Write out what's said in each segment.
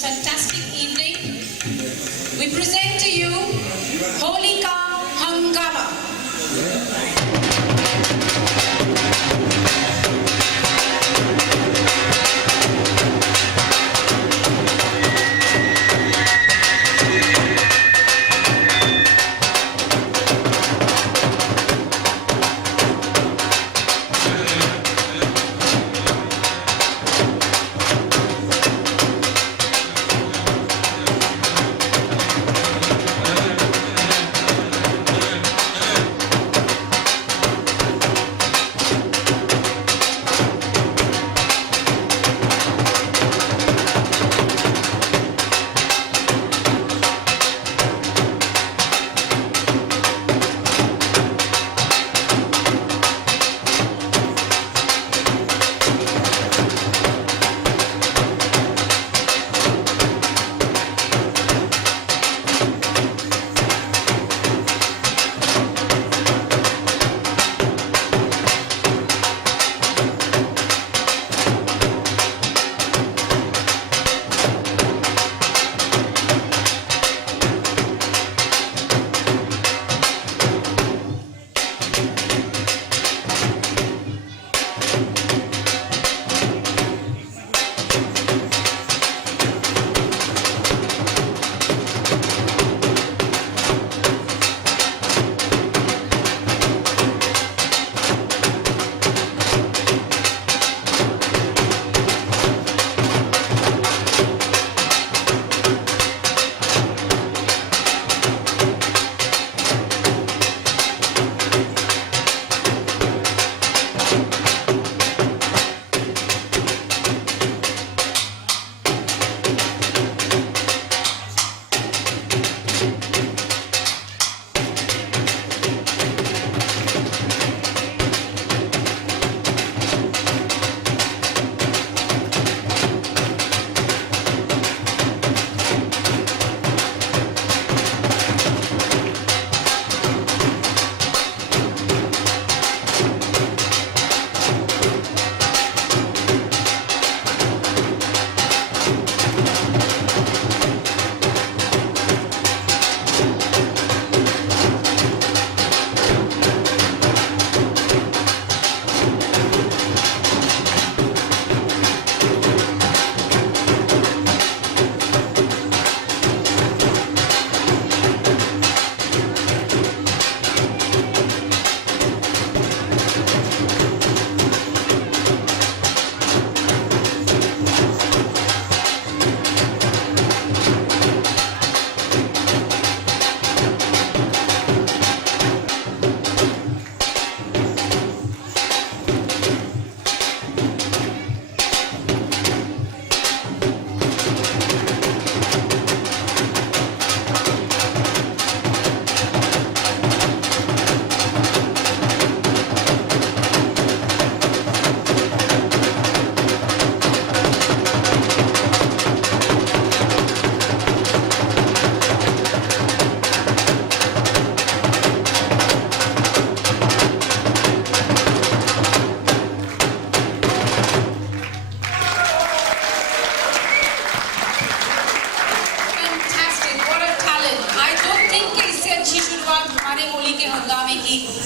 fantastic evening. We present to you Holika Hungama.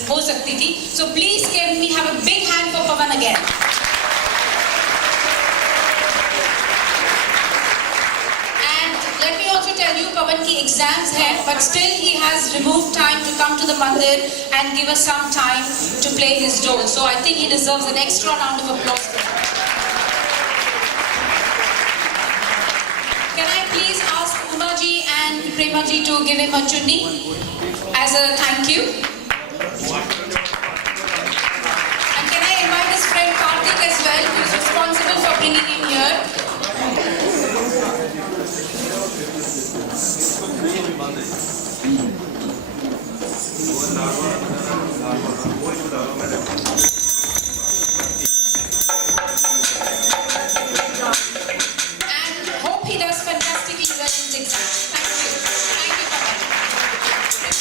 हो सकती थी. So please can we have a big hand for Pawan again. And let me also tell you, Pawan ki exams hai, but still he has removed time to come to the mandir and give us some time to play his role. So I think he deserves an extra round of applause. Can I please ask Uma ji and Prema ji to give him a chunni as a thank you? And can I invite his friend Karthik as well, who is responsible for bringing him here? And hope he does fantastically well in his exam. Thank you. Thank you, Pawan.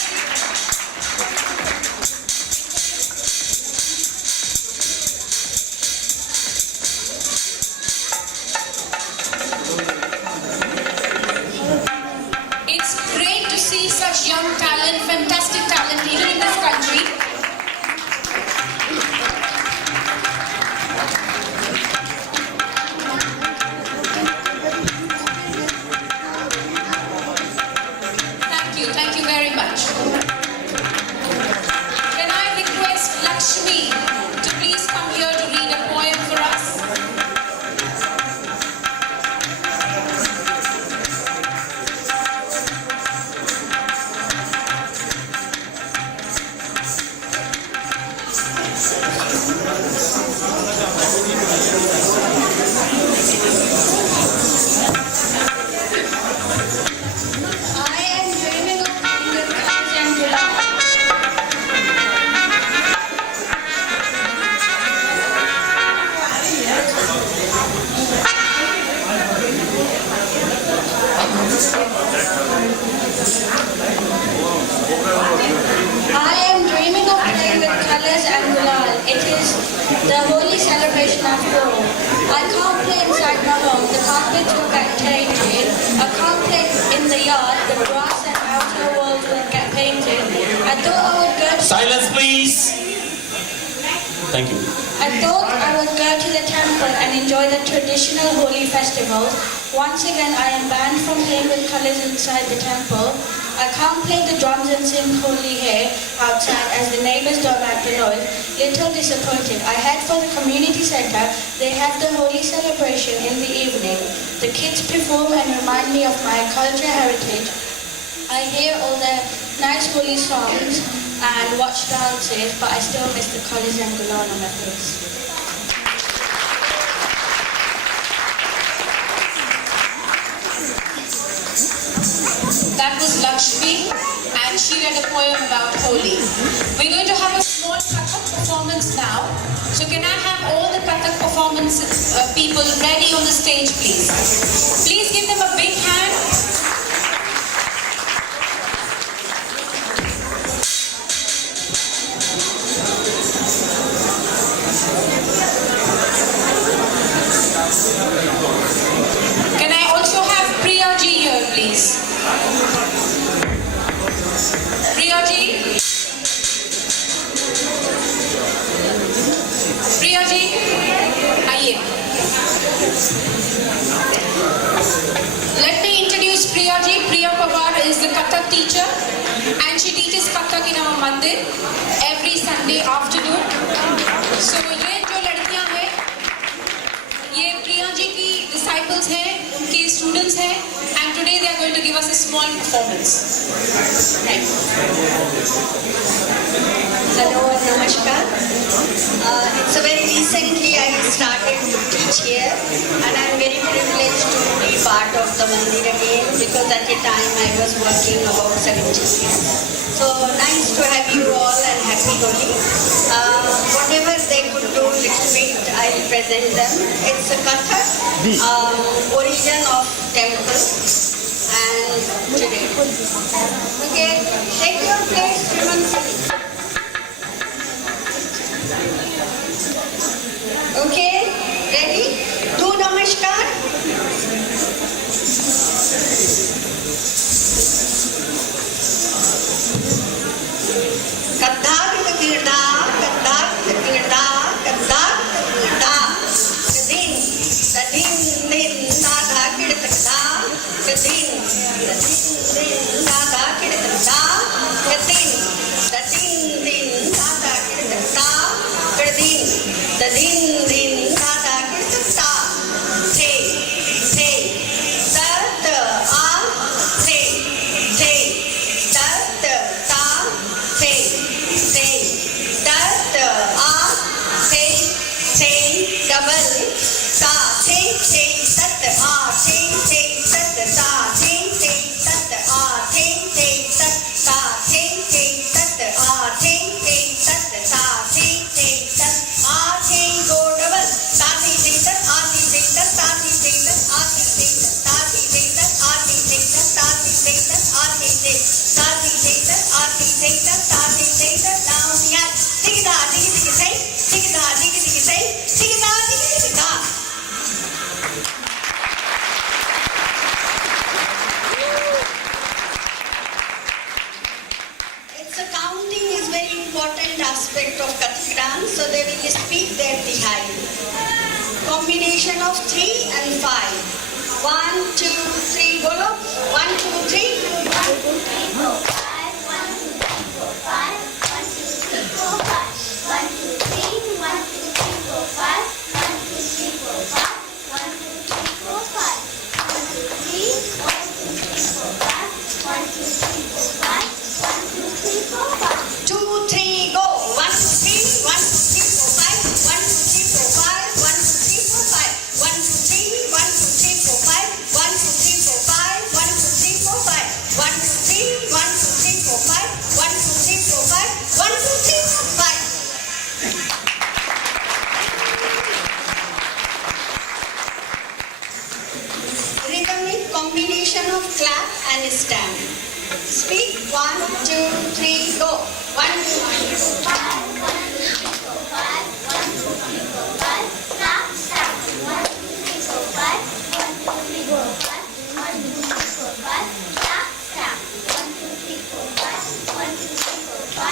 Though I would go to Silence, please. Thank you. I thought I would go to the temple and enjoy the traditional holy festivals. Once again, I am banned from playing with colors inside the temple. I can't play the drums and sing holy here outside as the neighbors don't like the noise. Little disappointed. I head for the community center. They have the holy celebration in the evening. The kids perform and remind me of my culture heritage. I hear all the nice holy songs and watch dances, but I still miss the colors and glow on my face. That was Lakshmi, and she read a poem about Holi. We're going to have a small Kathak performance now. So can I have all the Kathak performance people ready on the stage, please? Please give them a big hand. Can I also have Priya ji here, please? Priya ji? Priya ji? आइए. Let me introduce Priya ji. Priya Pawar is the Kathak teacher and she teaches Kathak in our mandir every Sunday afternoon. So ये जो लड़कियां हैं ये प्रिया जी की disciples हैं, उनके students हैं, and today they are going to give us a small performance. Right. Hello and namaskar. It's a very recently I started to teach here and I am very privileged to be part of the mandir again because at the time I was working about 17 years. So nice to have you all and happy Holi. Whatever they could do little bit I will present them. It's a Kathak, origin of temple and today. Okay, take your place, Srimanti. Okay, ready? Do namaskar. Kadda kirda, kadda kirda, kadda kirda. Kadin, kadin din dada kirda, kadin, kadin din dada kirda, kadin, kadin din dada kirda, kadin, kadin din dada kirda. Say, say, tat a, say, say, tat ta, say, say, tat a, say, say, double ta, say, say, tat a, say, say, tat ta, say, say, tat a, say, say, tat ta, say, say, tat a, say, say, tat ta, say, say, tat a, say, go double ta, say, say, tat a, say, say, tat ta, say, say, tat a, say, say, tat ta, say, say, tat a, say, say, tat ta, say, say, tat a, say, say, ta, say, say, tat a, say, say, tat ta, say, say, tat down the eye. Dig da, dig dig say, dig da, dig dig say, dig da, dig dig da. It's a counting is very important aspect of Kathak dance, so they will speak their tihai. Combination of 3 and 5. 1, 2, 3, bolo. 1, 2, 3. 1, 2, 3, 4, 5. 1, 2, 3, 4, 5. 1, 2, 3, 4, 5. 1, 2, 3, 1, 2, 3, 4, 5. 1, 2, 3, 4, 5. 1, 2, 3, 4, 5. 1, 2, 3, 1, 2, 3, 4, 5. 1, 2, 3, 4, 5. 1, 2, 3, 4, 5. 2, 3, go. 1, 2, 3, 1, 2, 3, 4, 5. 1, 2, 3, 4, 5. 1, 2, 3, 4, 5. 1, 2, 3, 1, 2, 3, 4, 5. 1, 2, 3, 4, 5. 1, 2, 3, 4, 5. 1, 2, 3, 1, 2, 3, 4, 5. 1, 2, 3, 4, 5. 1, 2, 3, 4, 5. Rhythmic combination of clap and stamp. Speak 1, 2, 3, go. 1, 2, 3, 4, 5. 1, 2, 3, 4, 5. 1, 2, 3, 4, 5. Stop, stop. 1, 2, 3, 4, 5. 1, 2, 3, 4, 5. 1, 2, 3, 4, 5. Stop, stop. 1, 2, 3, 4, 5. 1, 2, 3, 4, 5.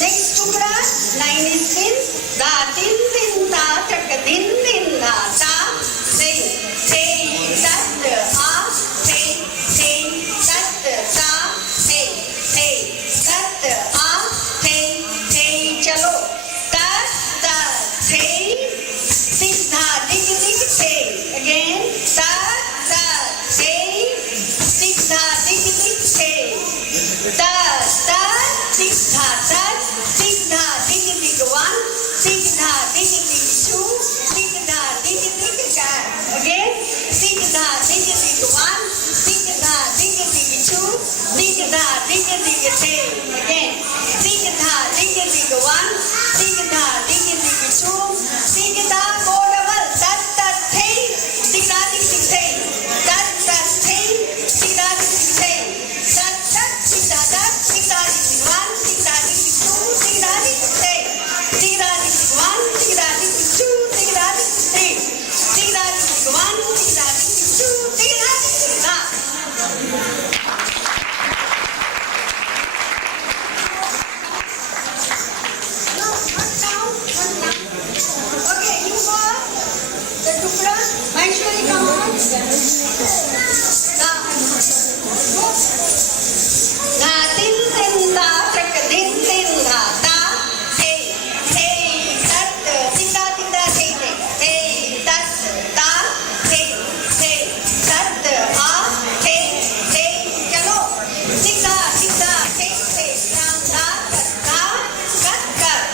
Next टुकड़ा line is din da din din da tak din din da ta say say tat a say say tat ta say say tat a say say chalo tat tat say dig da dig dig say again tat tat say dig da dig dig say tat tat dig da tat dig da dig dig one dig da dig dig two dig da dig dig again dig da dig dig one dig da dig dig two dig da dig dig three again dig da dig dig one dig da dig dig two dig da go double tat tat three dig da dig dig three tat tat three dig da dig dig three tat tat dig da tat dig da dig dig one dig da dig dig two dig da dig dig three dig da dig dig one dig da dig dig two dig da dig dig three dig da dig dig one dig da dig dig two dig da dig dig three No, not now, not now. Okay, you are the tukra. Maheshwari, come on. Na tin tin da tak din din da ta hey hey tat tinda tinda hey hey tat ta hey hey tat a hey hey chalo tinda tinda hey hey ram da kat kat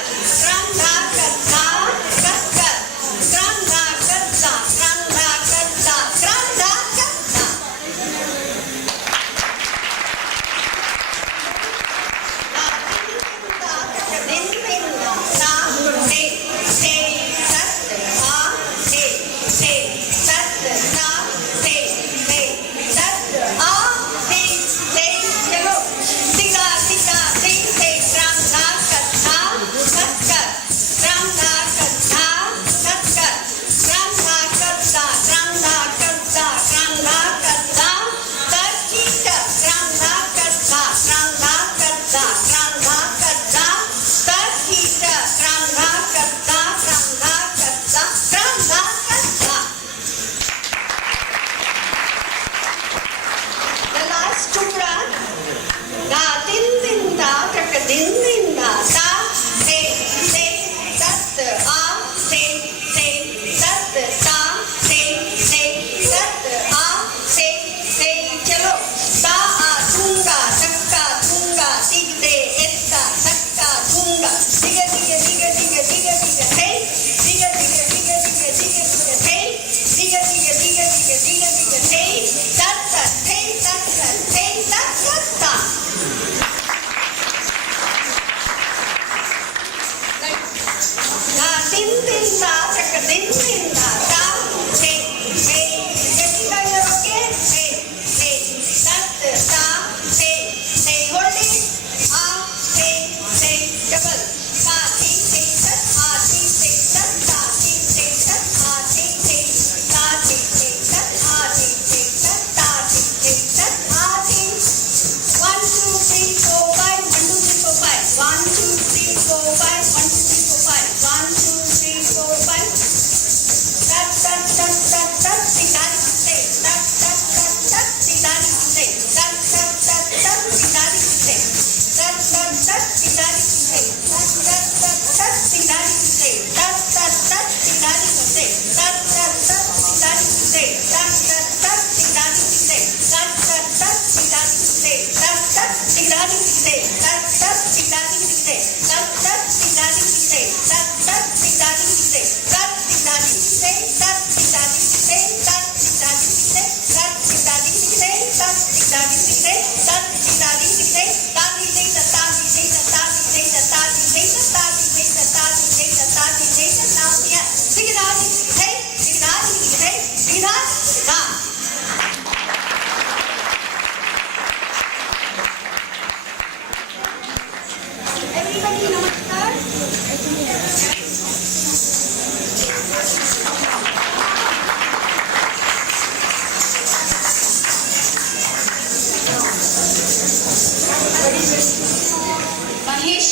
ram da kat kat ram da kat ram da kat ram da kat The last टुकड़ा da din din da tak din din da ta say say tat a say say tat ta say say tat a say say chalo ta a thunga takka thunga dig de etta takka thunga diga diga diga diga diga diga hey diga diga diga diga diga diga hey diga diga diga diga diga diga hey tat tat hey tat tat hey tat tat ta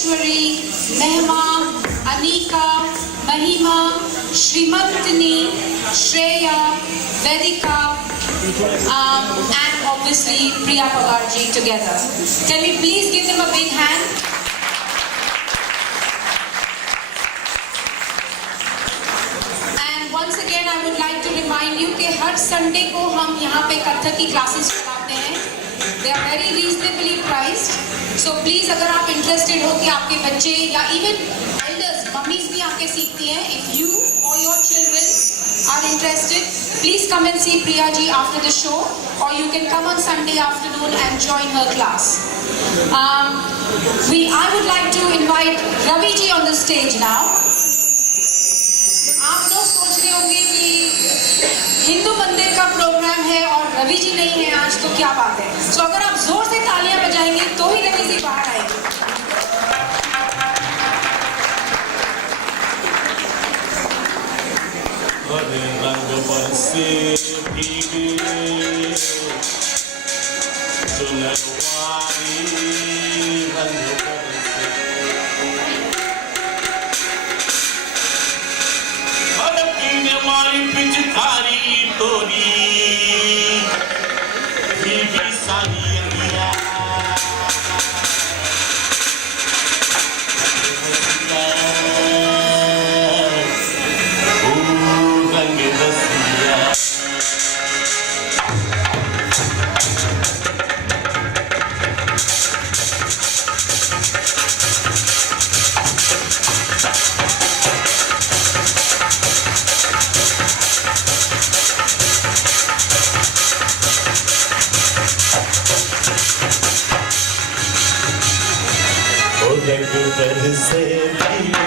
Maheshwari, Mehma, Anika, Mahima, Shrimantini, Shreya, Vedika, and obviously Priya Pawarji together. Can we please give them a big hand? And once again I would like to remind you कि हर Sunday को हम यहाँ पे कथक की classes चलाते हैं. They are very reasonably priced. So please अगर आप interested हो कि आपके बच्चे या even elders, mummies भी आके सीखती हैं. If you or your children are interested, please come and see Priya ji after the show, or you can come on Sunday afternoon and join her class. I would like to invite Ravi ji on the stage now. आप लोग सोच रहे होंगे कि हिंदू मंदिर का programme है और रवि जी नहीं है आज, तो क्या बात है. तो अगर आप जोर से तालियां बजाएंगे तो ही रवि जी बाहर आएंगे. रंग बरसे भीगे चुनरवारी रंग बरसे हड़की में मारी पिचकारी तोरी भीगी सारी अंगिया रंग बसिया रंग बरसे भीगे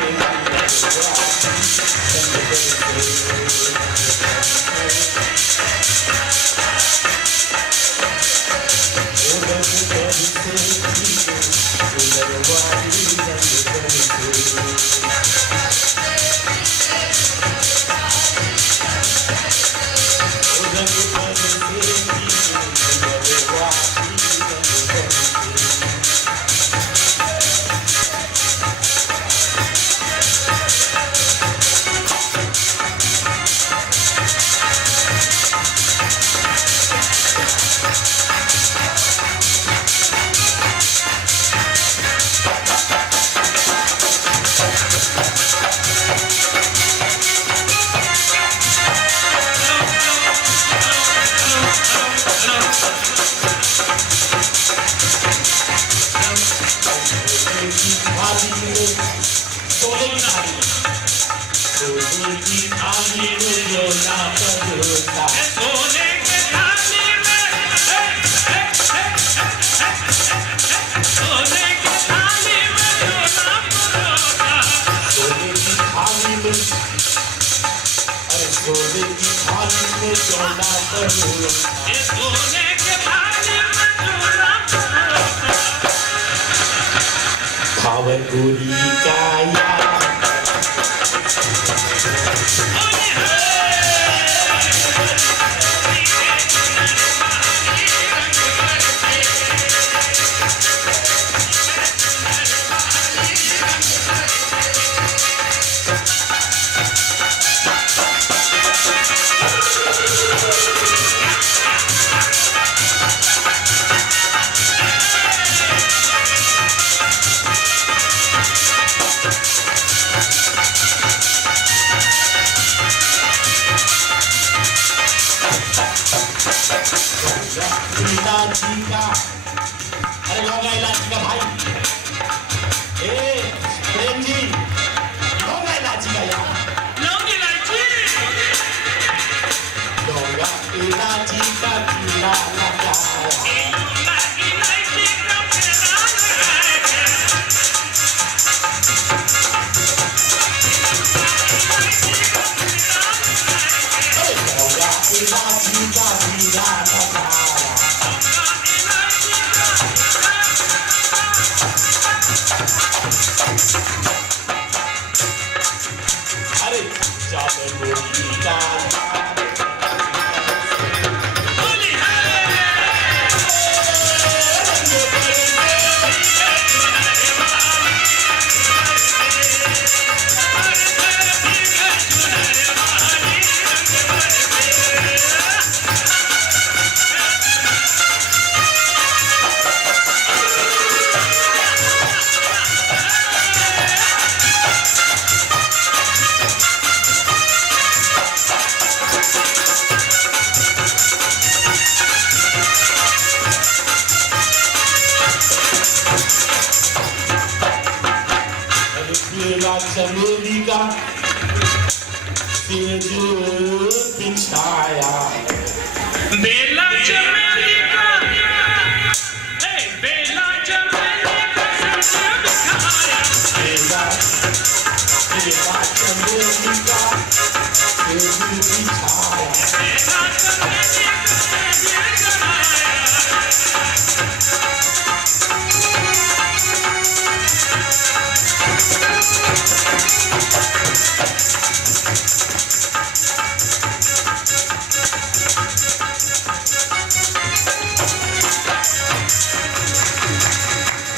भावगुरी काया अरे लौंगा इलायची का भाई, प्रेम जी, लौंगा इलायची का यार, लौंगा इलायची का कीड़ा लगाया,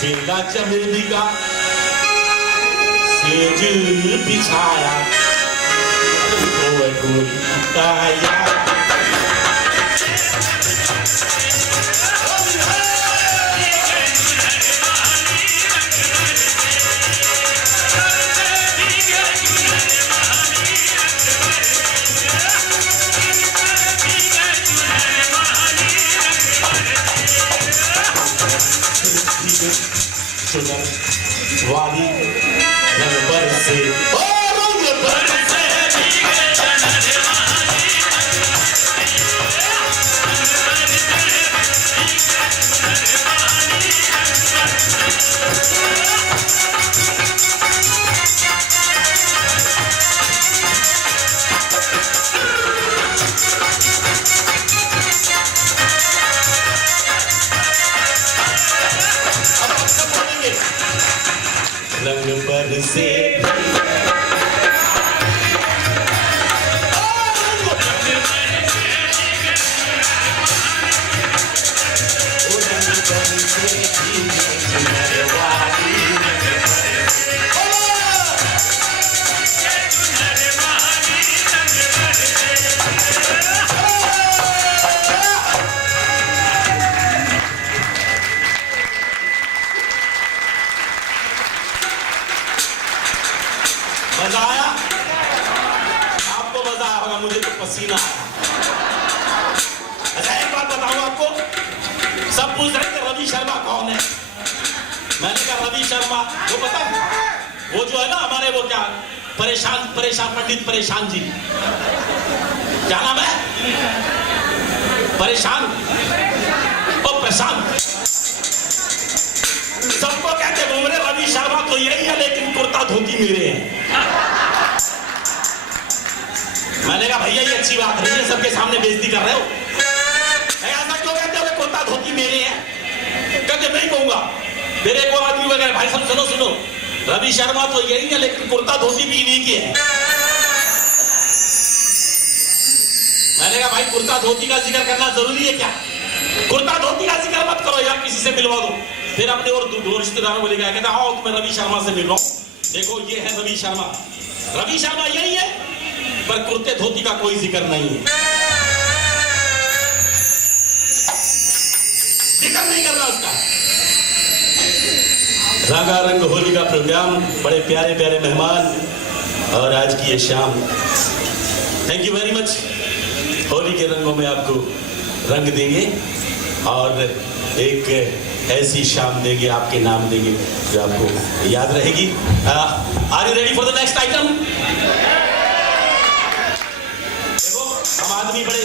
बेला चमेली का सेज बिछाया गोरी काया वाली रंग बरसे ओ रंग बरसे रंग बरसे मजा आया? आपको मजा आया होगा, मुझे तो पसीना आया। अच्छा एक बात बताऊं आपको, सब पूछ रहे थे रवि शर्मा कौन है। मैंने कहा रवि शर्मा वो पता है, वो जो है ना हमारे वो क्या परेशान पंडित परेशान जी, क्या नाम है? परेशान और प्रशांत, सबको कहते घूम रहे रवि शर्मा तो यही है, लेकिन कुर्ता धोती मेरे हैं। मैंने कहा भैया ये अच्छी बात नहीं है, सबके सामने बेइज्जती कर रहे हो। ऐसा क्यों कहते हो कि कुर्ता धोती मेरे हैं? कहते मैं ही कहूंगा। फिर एक और आदमी वगैरह, भाई सब सुनो सुनो, रवि शर्मा तो यही है, लेकिन कुर्ता धोती भी इन्हीं की है। मैंने कहा भाई कुर्ता धोती का जिक्र करना जरूरी है क्या? कुर्ता धोती का जिक्र मत करो यार, किसी से मिलवा दो। फिर अपने और दो रिश्तेदारों को लेकर कहता आओ मैं रवि शर्मा से मिल रहा हूं, देखो ये है रवि शर्मा। रवि शर्मा यही है, पर कुर्ते धोती का कोई जिक्र नहीं है, जिक्र नहीं करना उसका। रंगारंग होली का प्रोग्राम, बड़े प्यारे प्यारे मेहमान और आज की ये शाम, thank you very much. Holi के रंगों में आपको रंग देंगे और एक ऐसी शाम देंगे, आपके नाम देंगे जो आपको याद रहेगी। Are you ready for the next item? देखो हम आदमी बड़े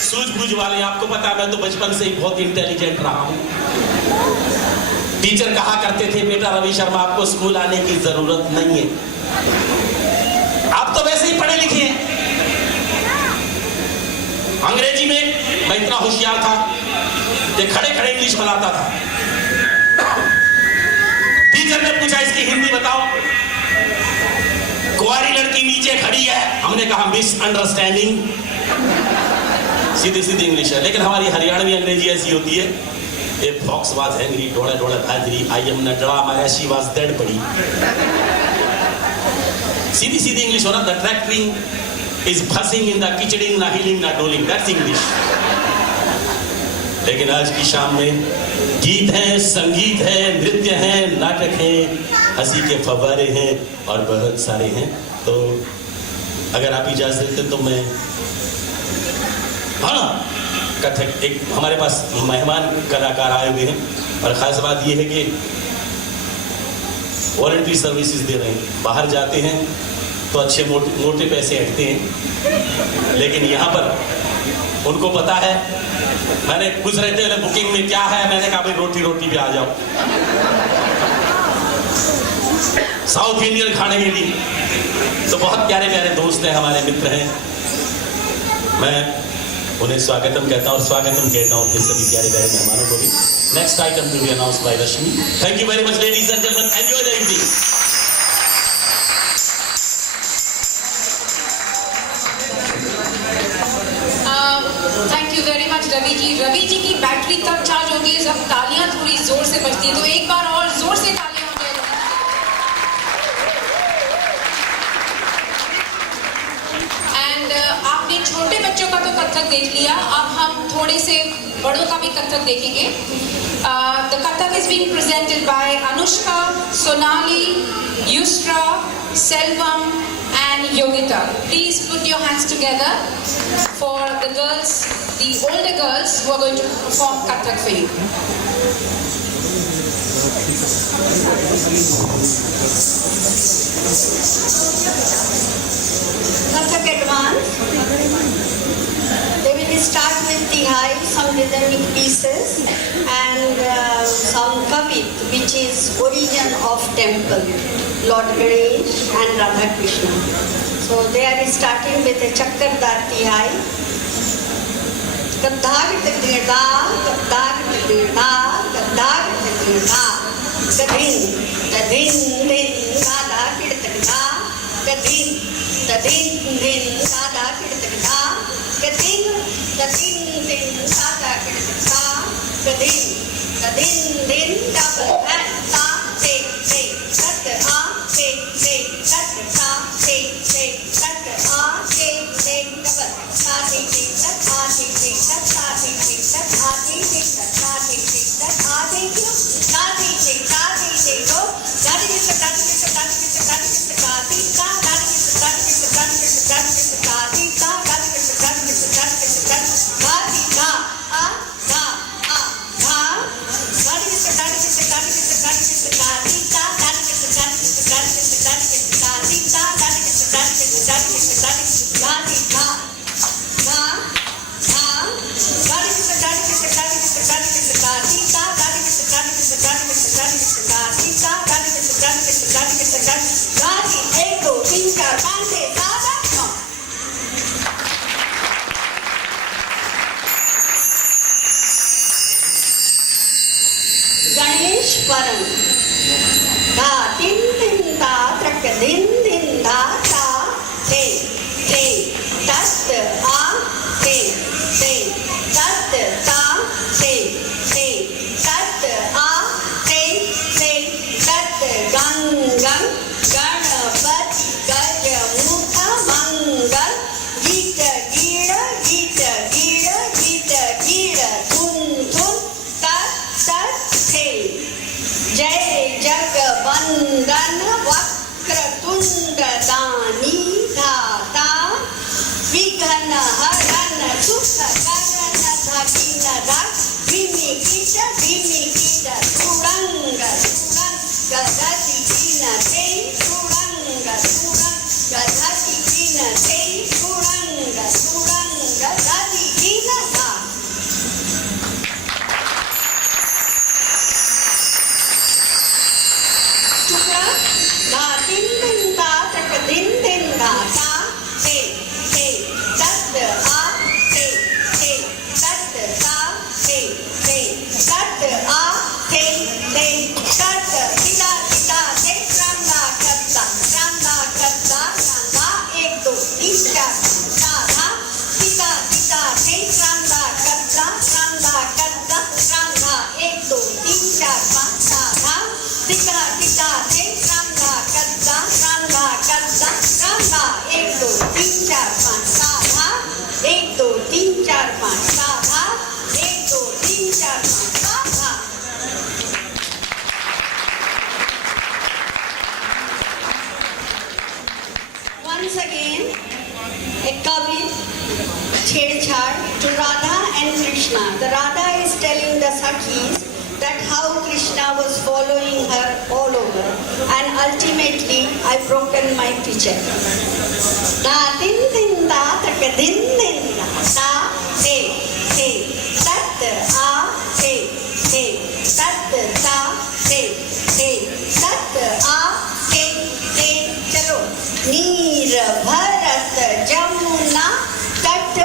सूझबूझ वाले हैं, आपको पता है मैं तो बचपन से ही बहुत इंटेलिजेंट रहा हूं। टीचर कहा करते थे बेटा रवि शर्मा आपको स्कूल आने की जरूरत नहीं है, आप तो वैसे ही पढ़े लिखे हैं। अंग्रेजी में मैं इतना होशियार था कि खड़े खड़े इंग्लिश बनाता था। टीचर ने पूछा इसकी हिंदी बताओ, कुंवारी लड़की नीचे खड़ी है, हमने कहा मिस अंडरस्टैंडिंग, सीधी सीधी इंग्लिश है। लेकिन हमारी हरियाणवी अंग्रेजी ऐसी होती है, ए फॉक्स वाज एंग्री, डोड़ा डोड़ा भाजरी, I am not draw my she was dead पड़ी। सीधी सीधी इंग्लिश होना, the tractoring is buzzing in the kitchening, na healing, na doling, that's English। लेकिन आज की शाम में गीत है, संगीत है, नृत्य है, नाटक है, हंसी के फव्वारे हैं और बहुत सारे हैं। तो अगर आप इजाजत देते तो मैं कथक एक हमारे पास मेहमान कलाकार आए हुए हैं और खास बात ये है कि वॉलंटरी सर्विसेज दे रहे हैं। बाहर जाते हैं तो अच्छे मोटे पैसे हटते हैं, लेकिन यहाँ पर उनको पता है। मैंने पूछ रहे थे बुकिंग में क्या है, मैंने कहा भाई रोटी रोटी पे आ जाओ, साउथ इंडियन खाने के लिए। तो बहुत प्यारे प्यारे दोस्त हैं, हमारे मित्र हैं, मैं उन्हें स्वागतम कहता हूँ और स्वागतम कहता हूँ फिर सभी प्यारे प्यारे मेहमानों को भी। Next item to be announced by Rashmi. Thank you very much ladies and gentleman, enjoy the evening. Thank you very much Ravi ji. Ravi ji की बैटरी तब चार्ज होती है जब तालियां थोड़ी जोर से बजती है, तो एक बार और बच्चों का तो कथक देख लिया, अब हम थोड़े से बड़ों का भी कथक देखेंगे। The Kathak is being presented by Anushka, Sonali, Yusra, Selvam and Yogita. Please put your hands together for the girls, the older girls who are going to perform Kathak for you. Kathak advance. They will start with Tihai, some rhythmic pieces, and some kavit, which is origin of temple, Lord Ganesh and Radha Krishna. So they are starting with a Chakradar Tihai. Gadhag Tadhirda, Gadhag Tadhirda, Gadhag Tadhirda, Gadhin, Tadhin, Din, Radha Kirtagda, Gadhin, Tadhin, Din, Radha Kirtagda, Gadhin, Tadhin, Din, Radha Kirtagda, Gadhin, Tadhin, Din, double and ta, take, tat, take, tat, ta, take, tat, take, double, ta, take, tat, take, tat, ta, take, tat, take, tat, ta, take, tat, take, you, ta, take, go, ta, take, tat, Ganeshwaram. Da din din da trak din din da ta te tat a te tat ta te tat a te tat gang ganapati gaj mukha mangal gita gira thun tat the जय जगवंदन वक्रतुंड दानी धाता विघ्न हरन सुख करन धकिन धक भीमिकिट तुरंग गदति किन ते तुरंग गदति किन ते तुरंग गदति किन धा Da din din da tak din din da ta te tat a te tat ta te tat a te tat pita te randa katta randa ek do तीन चार साधा pita te randa randa एक दो तीन चार पाँच साधा pita te randa एक दो तीन चार पाँच साधा एक दो तीन चार पाँच साधा एक दो तीन चार पाँच साधा Once again, a kavit chhedchhad to Radha and Krishna. The Radha is telling the Sakhis that how Krishna was following her all over, and ultimately I broken my picture. Da din din da tak din din da ta te tat a te tat ta te tat a te chalo नीर भरत जमुना तट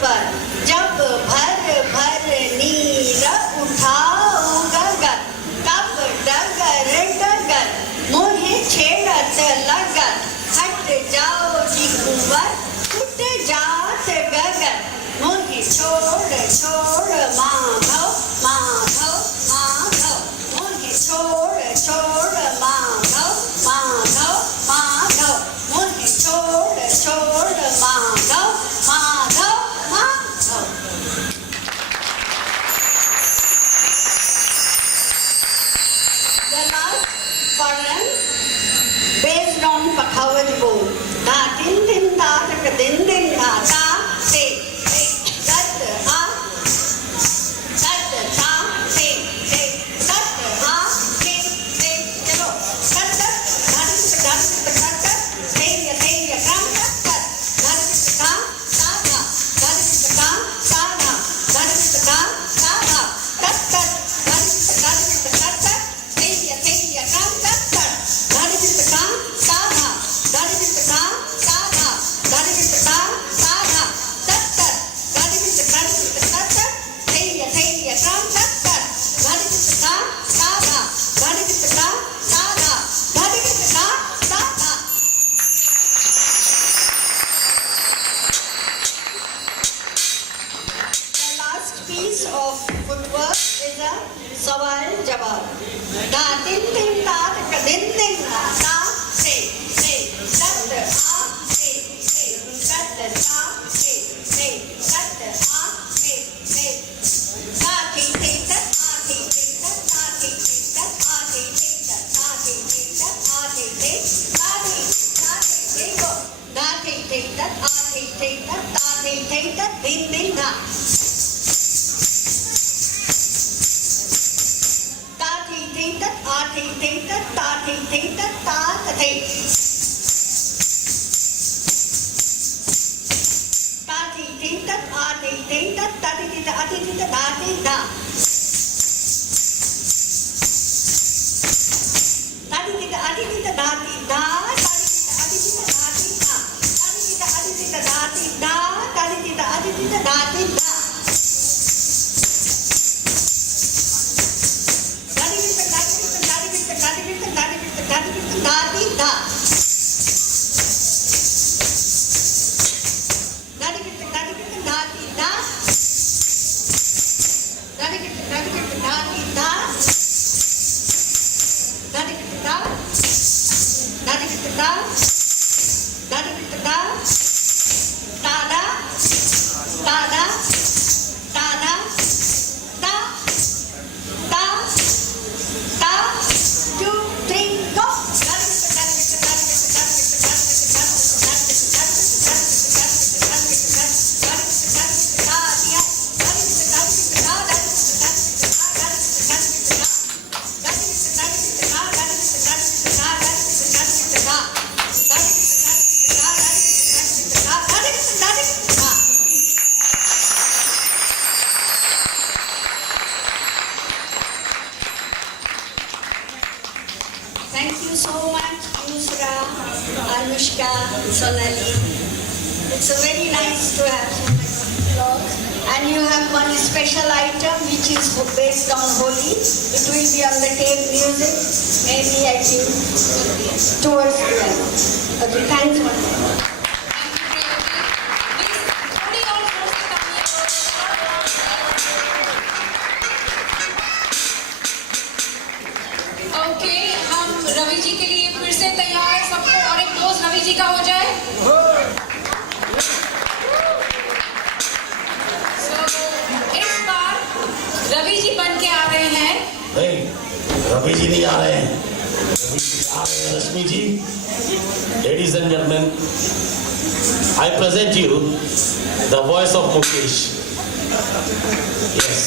पर जब भर नीर उठाओ गगन तब डगर मोहे छेड़त लगन हट जाओ जी कुंवर टूट जात गगन मोहे छोड़ माधव मोहे छोड़ माधव मोहे छोड़ piece of footwork is a sawal jawab. Da din din da ka din din da se tat a se tat a se tat a se ta ti ti tat a ti ti tat ta ti ti tat a ti ti tat ta ti ti tat a ti ti ta ti go da ti ti tat a ti ti tat ta ti ti tat din din da. Thank you so much, Yusra, Anushka, Sonali. It's a very nice to have so much vlogs. And you have one special item which is based on Holi. It will be on the tape music. Maybe I think towards the end. Okay, thanks once again. Okay, हम रवि जी के लिए फिर से तैयार है सबको, और एक पोज रवि जी का हो जाए। इस बार रवि जी बन के आ रहे हैं। नहीं, रवि जी नहीं आ रहे हैं, रवि जी आ रहे हैं रश्मि जी। Ladies and gentlemen, I present you the voice of Mukesh. Yes.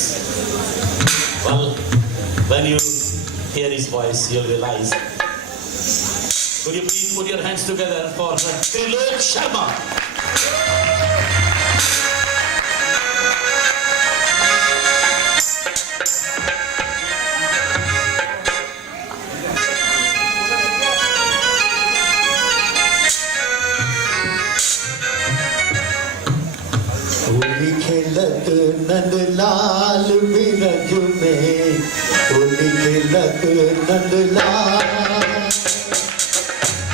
Well, when you hear his voice, you'll realize. Could you please put your hands together for Trilok Sharma? Holi खेलत नंदलाल बिरज में, होली खेलत नंदलाल,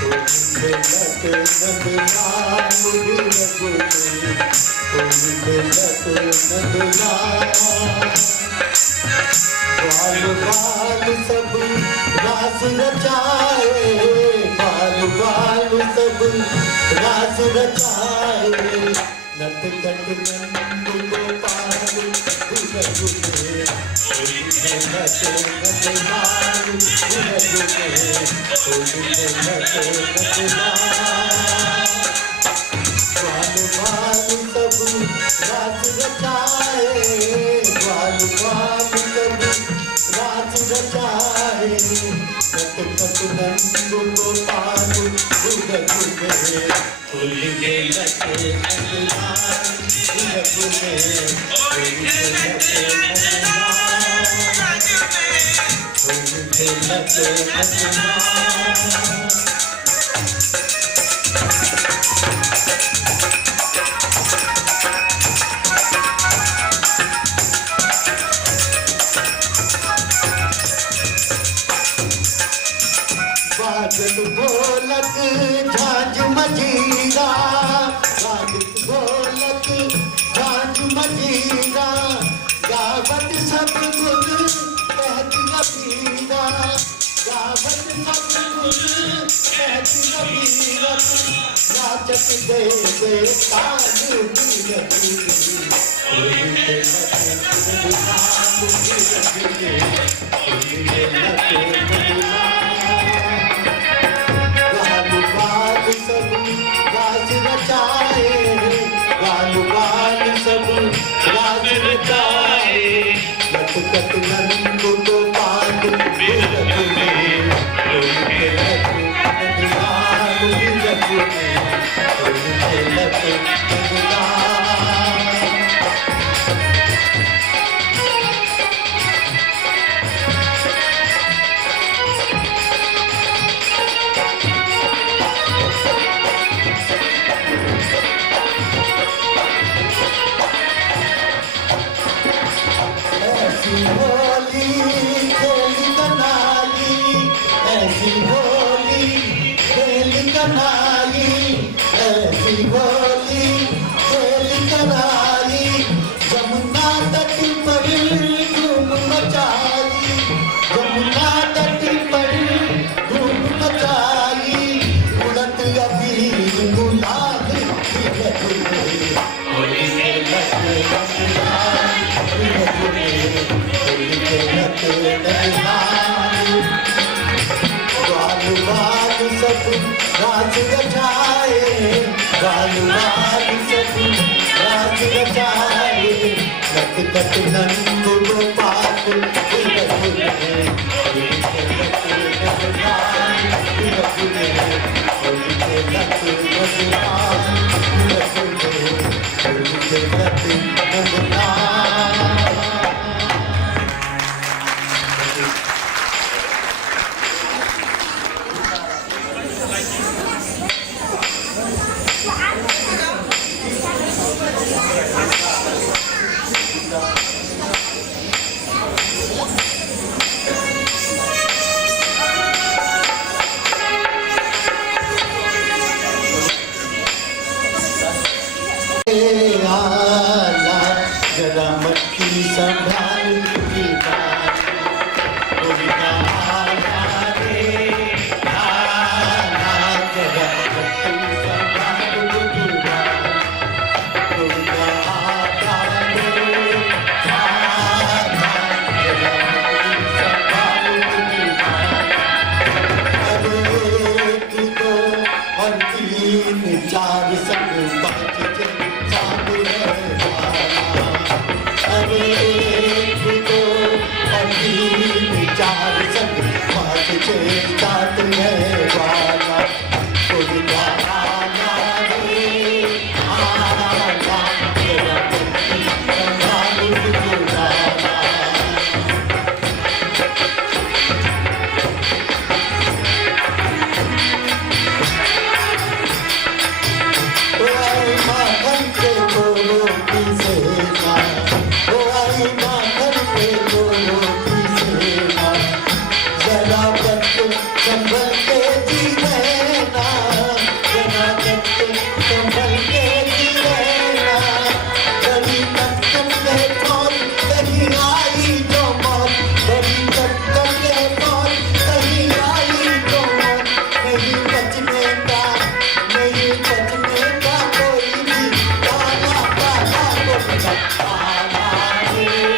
होली खेलत नंदलाल बिरज में, होली खेलत नंदलाल। बाल बाल सब रास रचाए, बाल बाल सब रास रचाए, नट कट नंद गोपाल बिरज में, होली खेलत नंदलाल बिरज में, होली खेलत नंदलाल। बाल बाल सब रास रचाए, बाल बाल सब रास रचाए, नट कट नंद गोपाल बिरज में, होली खेलत नंदलाल बिरज में, होली खेलत नंदलाल, होली खेलत नंदलाल। बाजत ढोलक झांझ मजीरा, बाजत ढोलक झांझ मजीरा, गावत सब गुल कहती रबीरा गावत सब गुल कहती रबीरा नाचत दे दे कान सब राज रचाए बाल सब राज रचाए लट कट नंद गोपाल बिरख में लट बिरख में लट ऐसी होली खेल कनाई ऐसी होली खेल कनाई ऐसी होली खेल कनाई जमुना तट पर धूम मचाई जमुना तट पर धूम मचाई उड़त अबीर गुलाल सब राज रचाए बाल सब राज रचाए लट कट नंद गोपाल जरा मट्टी संभाल की बात कोई ना आना रे आना जरा मट्टी संभाल की बात कोई ना आना रे आना जरा मट्टी संभाल की बात अरे एक दो और तीन चार सब बात चालू है एक दो तीन चार सब पाँच छः सात है वाला कोई आना रे आना तेरा संभाल गुजारा माखन के बोलो की सेना माखन पे बोलो की सेना जरा बत संभल के जी रहना जरा बत संभल के जी रहना बड़ी कटकट के कौन कहीं आई जो मौत बड़ी कटकट के कौन कहीं आई जो मौत नहीं बचने का कोई भी गाना गाना को आना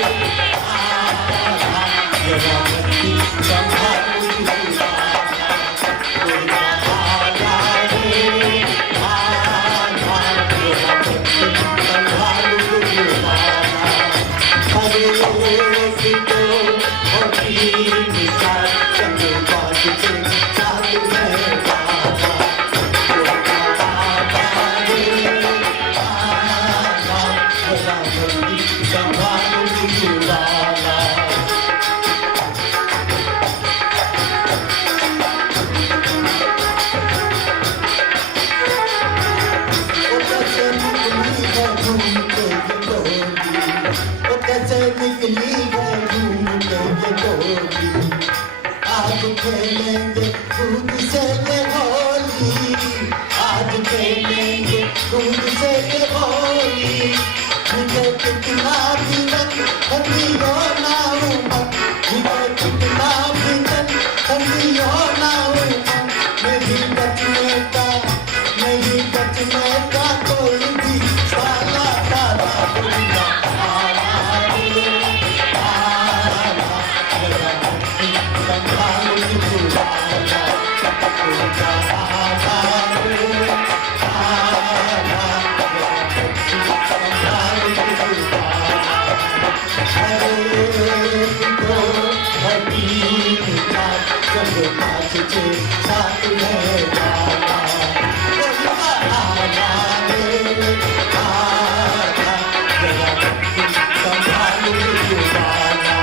आज खेलेंगे दूध से ये होली आज खेलेंगे दूध से ये होली मुझे कितना भी रंग तो हकीम का जब नाचते साथ में गाना आना रे आना जरा संभाल जुबाना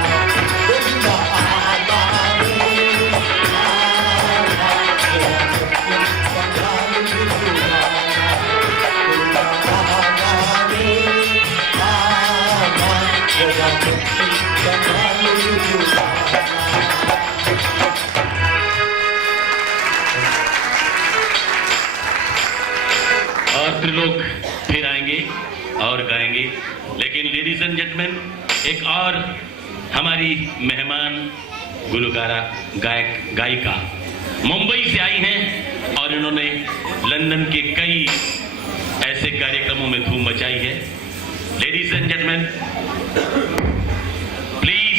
गोविंदा आना रे आना जरा संभाल जुबाना गोविंदा आना रे आना जरा संभाल जुबाना और फिर लोग फिर आएंगे और गाएंगे, लेकिन लेडीज एंड जेंटलमैन एक और हमारी मेहमान गुलकारा गायक गायिका मुंबई से आई हैं और इन्होंने लंदन के कई ऐसे कार्यक्रमों में धूम मचाई है। Ladies and gentleman please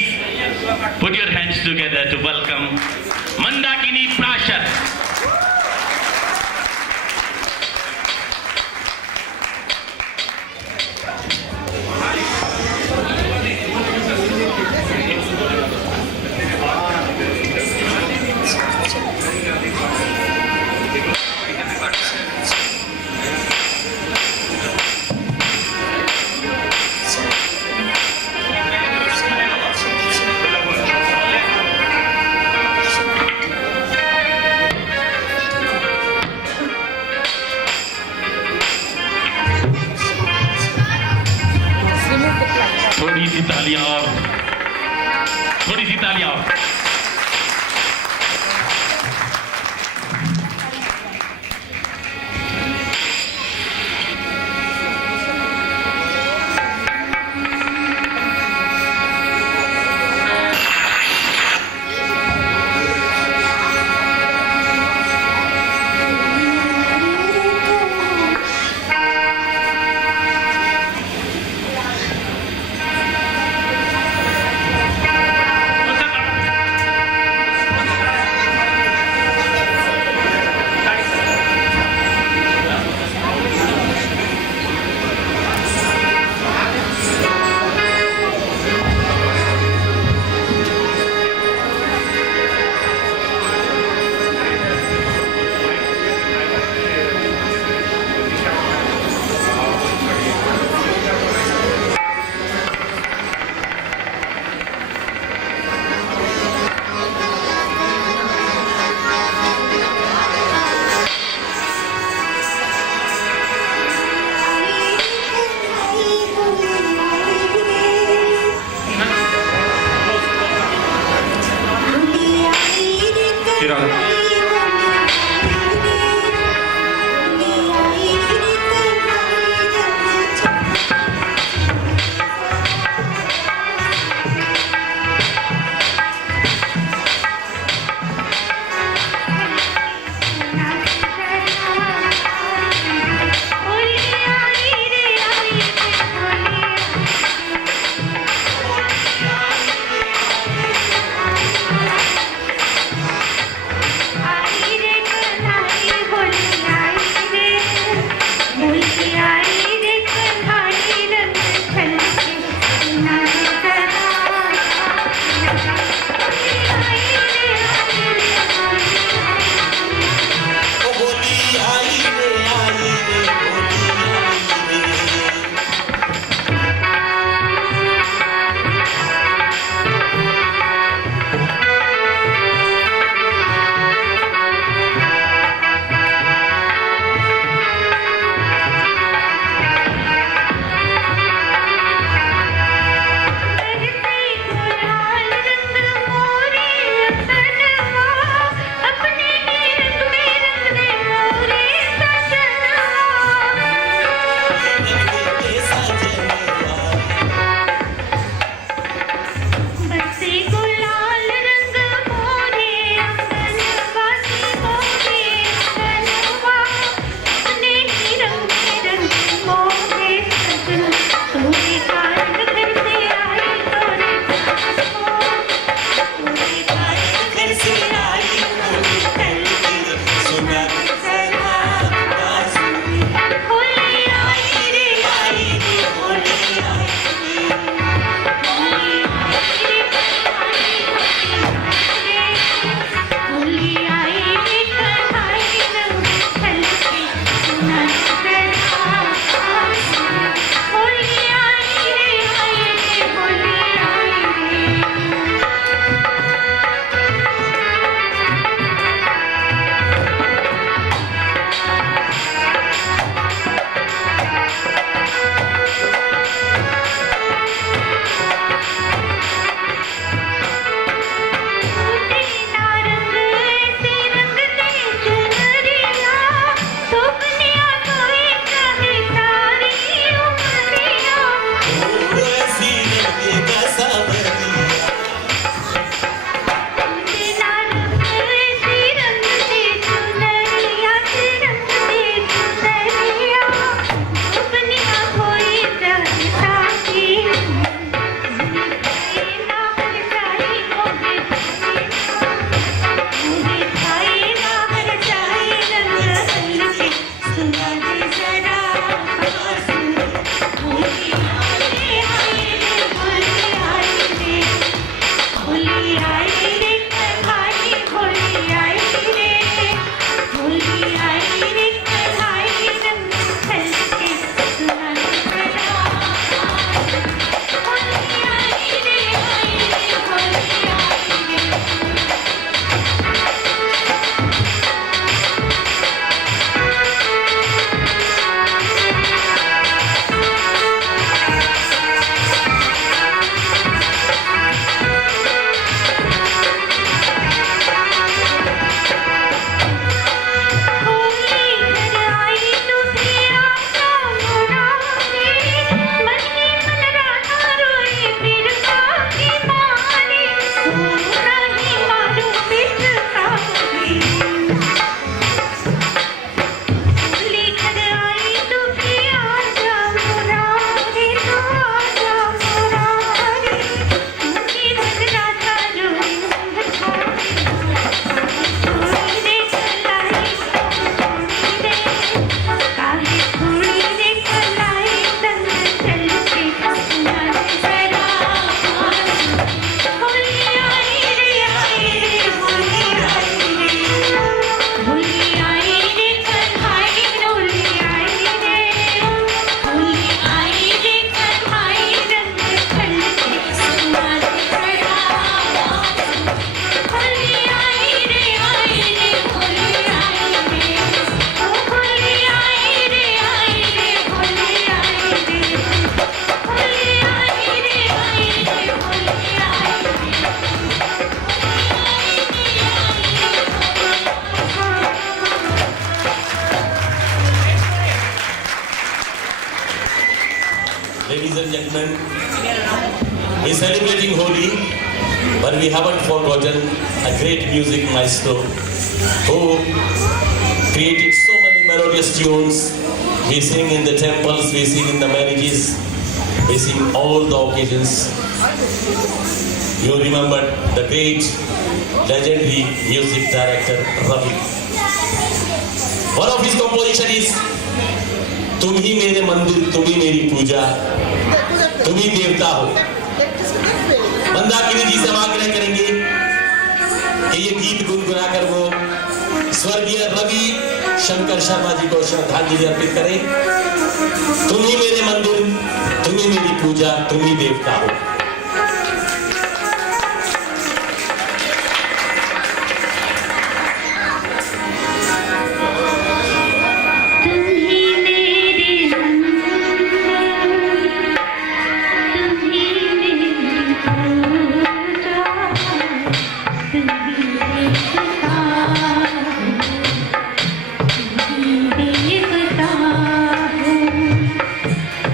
put your hands together to welcome Mandakini Prashar. थोड़ी सी तालियां और, थोड़ी सी तालियां और। We're celebrating Holi, but we haven't forgotten a great music maestro who created so many melodious tunes. We sing in the temples, we sing in the marriages, we sing all the occasions. You remember the great legendary music director Ravi. One of his composition is तुम ही मेरे मंदिर, तुम ही मेरी पूजा, तुम ही देवता हो। मंदाकिनी जी से हम आग्रह करेंगे कि ये गीत गुनगुनाकर वो स्वर्गीय रवि शंकर शर्मा जी को श्रद्धांजलि अर्पित करें। तुम ही मेरे मंदिर, तुम ही मेरी पूजा, तुम ही देवता हो।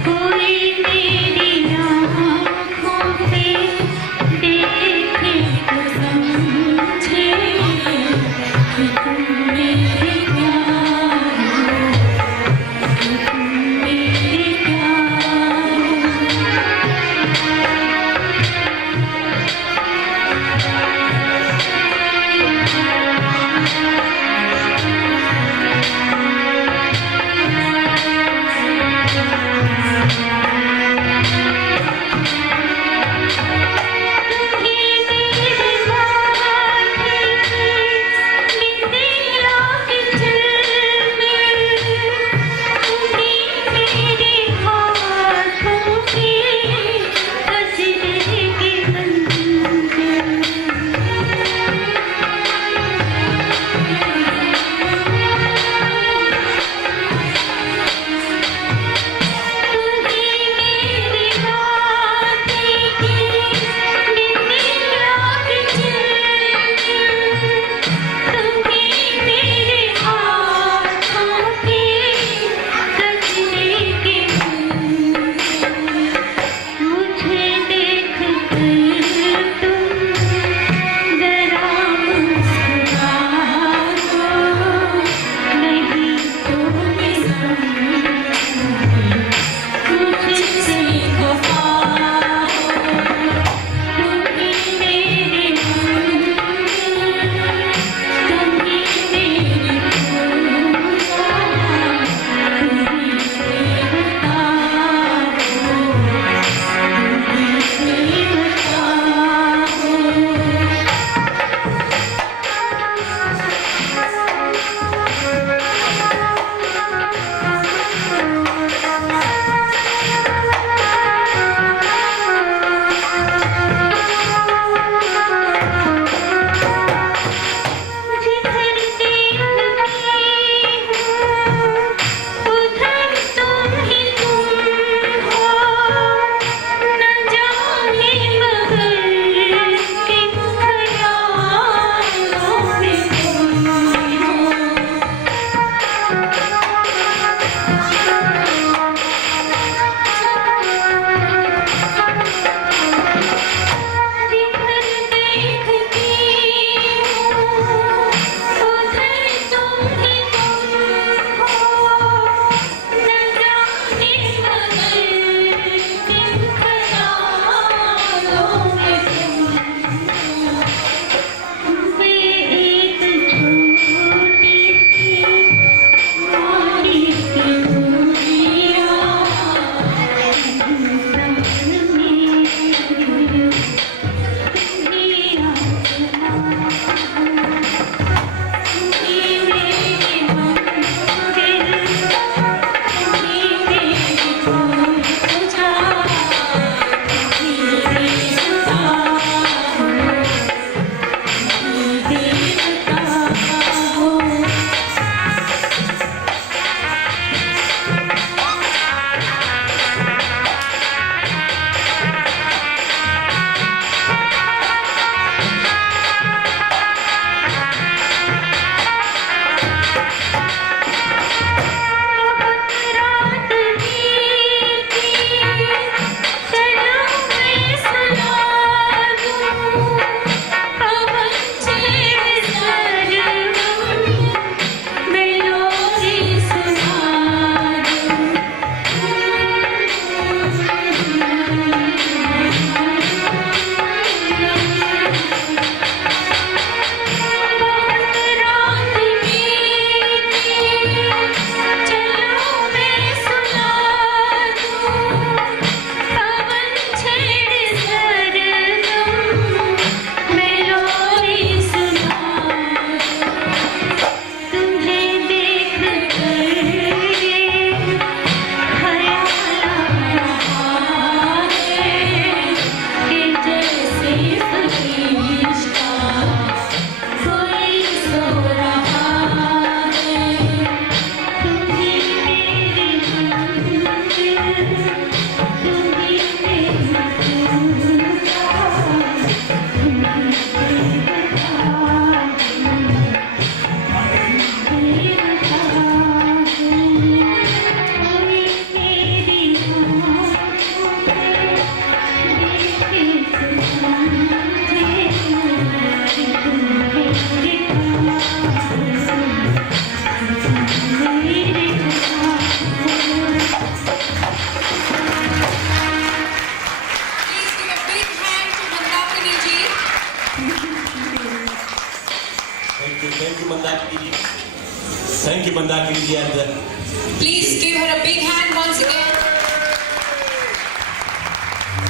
कोई मेरी आँखों Mandakini ji, thank you Mandakini ji and Please give her a big hand once again.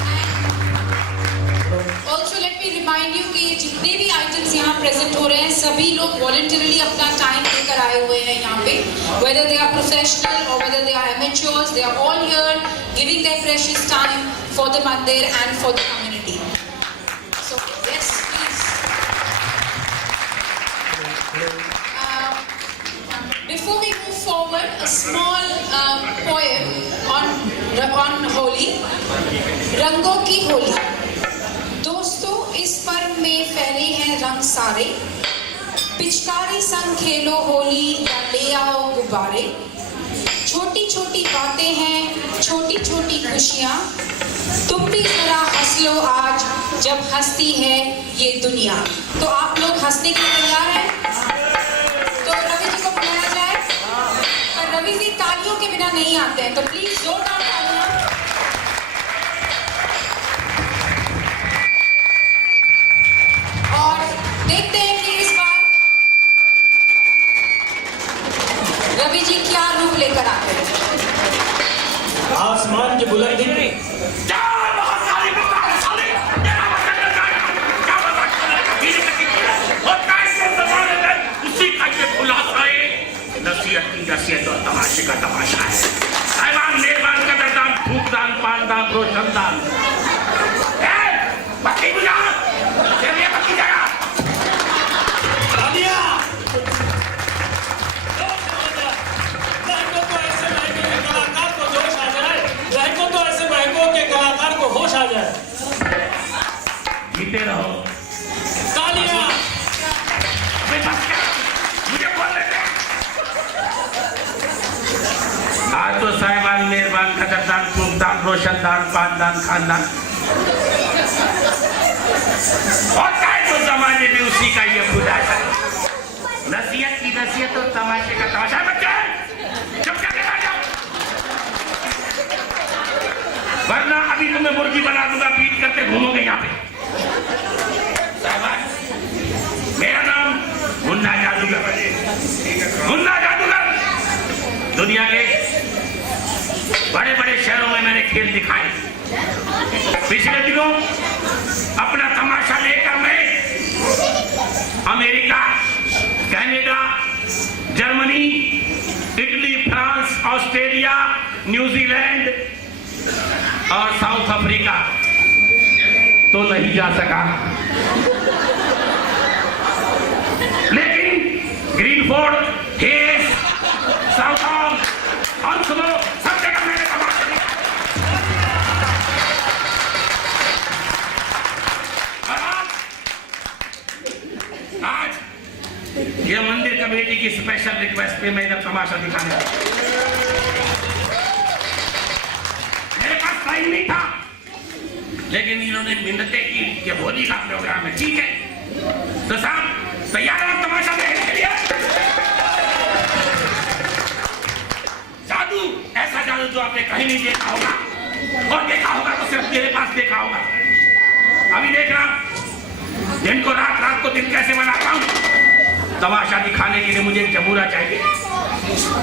And also let me remind you कि जितने भी आइटम्स यहाँ प्रेजेंट हो रहे हैं सभी लोग वॉलंटरली अपना टाइम लेकर आए हुए हैं यहाँ पे. Whether they are professional or whether they are amateurs, they are all here giving their precious time for the mandir and for the community. So yes, please. Before we move forward, a small poem on Holi. रंगों की होली. दोस्तों, इस पर्व में फैले हैं रंग सारे. पिचकारी संग खेलो होली या ले आओ गुब्बारे. छोटी छोटी बातें हैं, छोटी छोटी खुशियाँ. तुम भी जरा हंस लो आज जब हंसती है ये दुनिया. तो आप लोग हंसने के लिए तैयार हैं? तो रवि जी को बुलाया जाए. पर रवि जी तालियों के बिना नहीं आते हैं, तो प्लीज जोरदार तालियां. और देखते हैं कि इस बार रवि जी क्या रूप लेकर आते हैं. आसमान की बुलंदी में नसीहत और तमाशे का तमाशा है. साहिबान, मेहरबान, कदरदान, फूकदान, पानदान, रोशनदान. बत्ती बुझा, चलिए बत्ती जगा. तालियां. लहकों तो ऐसे लहकों के कलाकार को जोश आ जाए. लहकों तो ऐसे लहकों के कलाकार को होश आ जाए. जीते रहो. तालियां. मुझे बोलने दे. आज तो साहिबान, मेहरबान, कदरदान, फूकदान, रोशनदान, पानदान, खानदान होता है तो जमाने में उसी का ये खुलासा है. नसीहत की नसीहत और तमाशे का तमाशा. बच्चे चुप करके बैठ जाओ, वरना अभी तुम्हें मुर्गी बना दूंगा. पीट करके घूमोगे यहाँ पे. साहिबान, मेरा नाम मुन्ना जादूगर. मुन्ना जादूगर. दुनिया के बड़े बड़े शहरों में मैंने खेल दिखाए. पिछले दिनों अपना तमाशा लेकर मैं America, Canada, Germany, Italy, France, Australia, New Zealand और साउथ अफ्रीका तो नहीं जा सका, लेकिन ग्रीनफोर्ड, हेस, साउथहॉल, हंसलो, सब जगह मैंने तमाशा देखा. आज ये मंदिर कमेटी की स्पेशल रिक्वेस्ट पे मैं जब तमाशा दिखाने आया, मेरे पास टाइम नहीं था, लेकिन इन्होंने मिन्नतें की कि होली का प्रोग्राम है. ठीक है तो साहब तैयार है तमाशा देखने के लिए? जादू, ऐसा जादू जो आपने कहीं नहीं देखा होगा, और देखा होगा तो सिर्फ मेरे पास देखा होगा. अभी देख रहा दिन को रात, रात को दिन कैसे बनाता हूं. तमाशा दिखाने के लिए मुझे एक जमूरा चाहिए,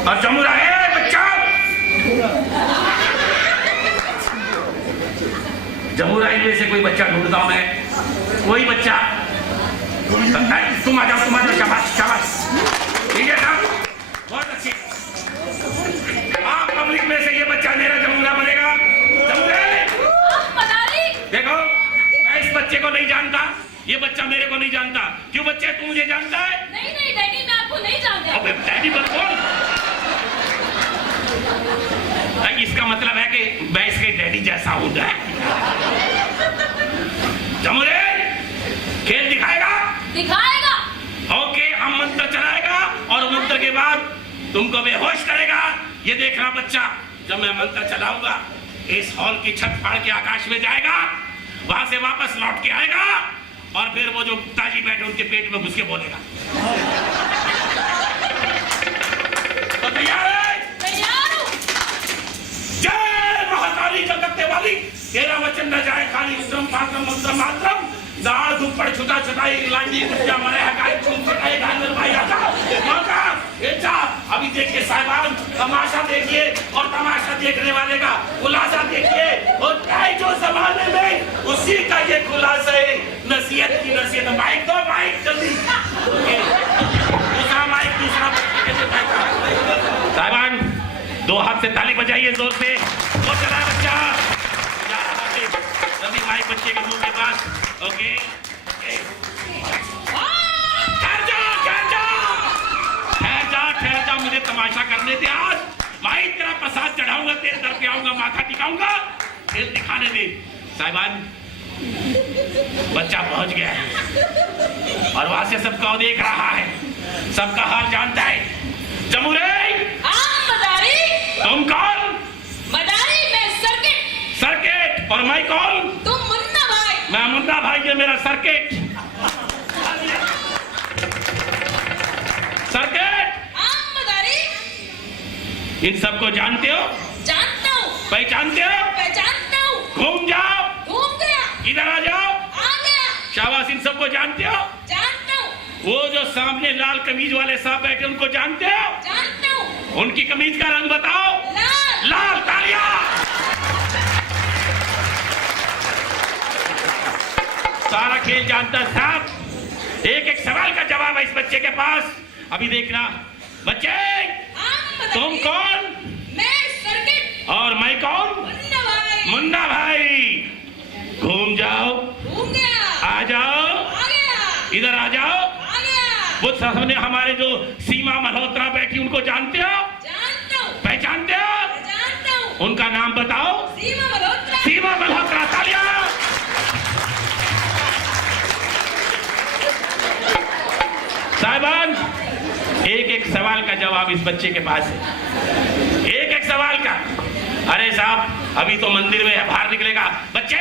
और जमूरा है बच्चा. जमूरा इनमें से कोई बच्चा ढूंढता हूं मैं. कोई बच्चा. तुम आ जाओ. शाबाश शाबाश. ठीक है साहब, बहुत अच्छी. आप पब्लिक में से ये बच्चा मेरा जमूरा बनेगा. जमूरा देखो, मैं इस बच्चे को नहीं जानता, ये बच्चा मेरे को नहीं जानता. क्यों बच्चे, तू मुझे जानता है? नहीं नहीं डैडी, मैं आपको नहीं जानता. अबे डैडी मत बोल. इसका मतलब है कि मैं इसके डैडी जैसा हूं. जमूरे खेल दिखाएगा? दिखाएगा. ओके, हम मंत्र चलाएगा और मंत्र के बाद तुमको बेहोश करेगा. ये देखना बच्चा, जब मैं मंत्र चलाऊंगा इस हॉल की छत फाड़ के आकाश में जाएगा, वहां से वापस लौट के आएगा और फिर वो जो पिताजी बैठे उनके पेट में घुस के बोलेगा. तो तैयार है? तैयार हूं. जय महाकाली जगत्ते वाली, तेरा वचन न जाए खाली. उत्तम पात्रम मंत्रम मात्रम दाढ़ दुपड़ छुटा छुटाई लांडी कुत्ता मरे हकाई चुन छुटाई गानर भाई आजा मौका बेटा अभी देखिए साहिबान तमाशा देखिए और तमाशा देखने वाले का खुलासा देखिए और क्या जो जमाने में उसी का ये खुलासा है नसीहत की नसीहत माइक दो माइक जल्दी दूसरा माइक दूसरा साहिबान 2 हाथ से ताली बजाइए जोर से और चला बच्चा जा रहा है सभी माइक बच्चे के मुंह के पास ओके ठहर जा मुझे तमाशा करने दे आज भाई तेरा प्रसाद चढ़ाऊंगा तेरे दर पे आऊंगा माथा टिकाऊंगा खेल दिखाने दे साहिबान बच्चा पहुंच गया है और वहां से सबका देख रहा है सबका हाल जानता है जमुरे मदारी तुम कौन मदारी मैं सर्किट सर्किट और मैं कौन तुम मुन्ना भाई मैं मुन्ना भाई ये मेरा सर्किट सर्किट मदारी इन सबको जानते हो जानता हूँ पहचानते हो पहचानता हूँ घूम जाओ घूम गया इधर आ जाओ आ गया शाबाश इन सबको जानते हो जानता हूँ वो जो सामने लाल कमीज वाले साहब बैठे उनको जानते हो जानता हूँ उनकी कमीज का रंग बताओ लाल लाल तालियां सारा खेल जानता है साहब एक एक सवाल का जवाब है इस बच्चे के पास अभी देखना बच्चे तुम कौन मैं सर्किट और मैं कौन मुन्ना भाई मुन्ना भाई घूम जाओ घूम गया आ जाओ आ गया इधर आ जाओ आ गया वो सामने हमारे जो सीमा मल्होत्रा बैठी उनको जानते हो जानता हूँ पहचानते हो जानता हूँ उनका नाम बताओ सीमा मल्होत्रा सीमा मल्होत्रा तालियां साहिबान एक एक सवाल का जवाब इस बच्चे के पास है एक एक सवाल का अरे साहब अभी तो मंदिर में है बाहर निकलेगा बच्चे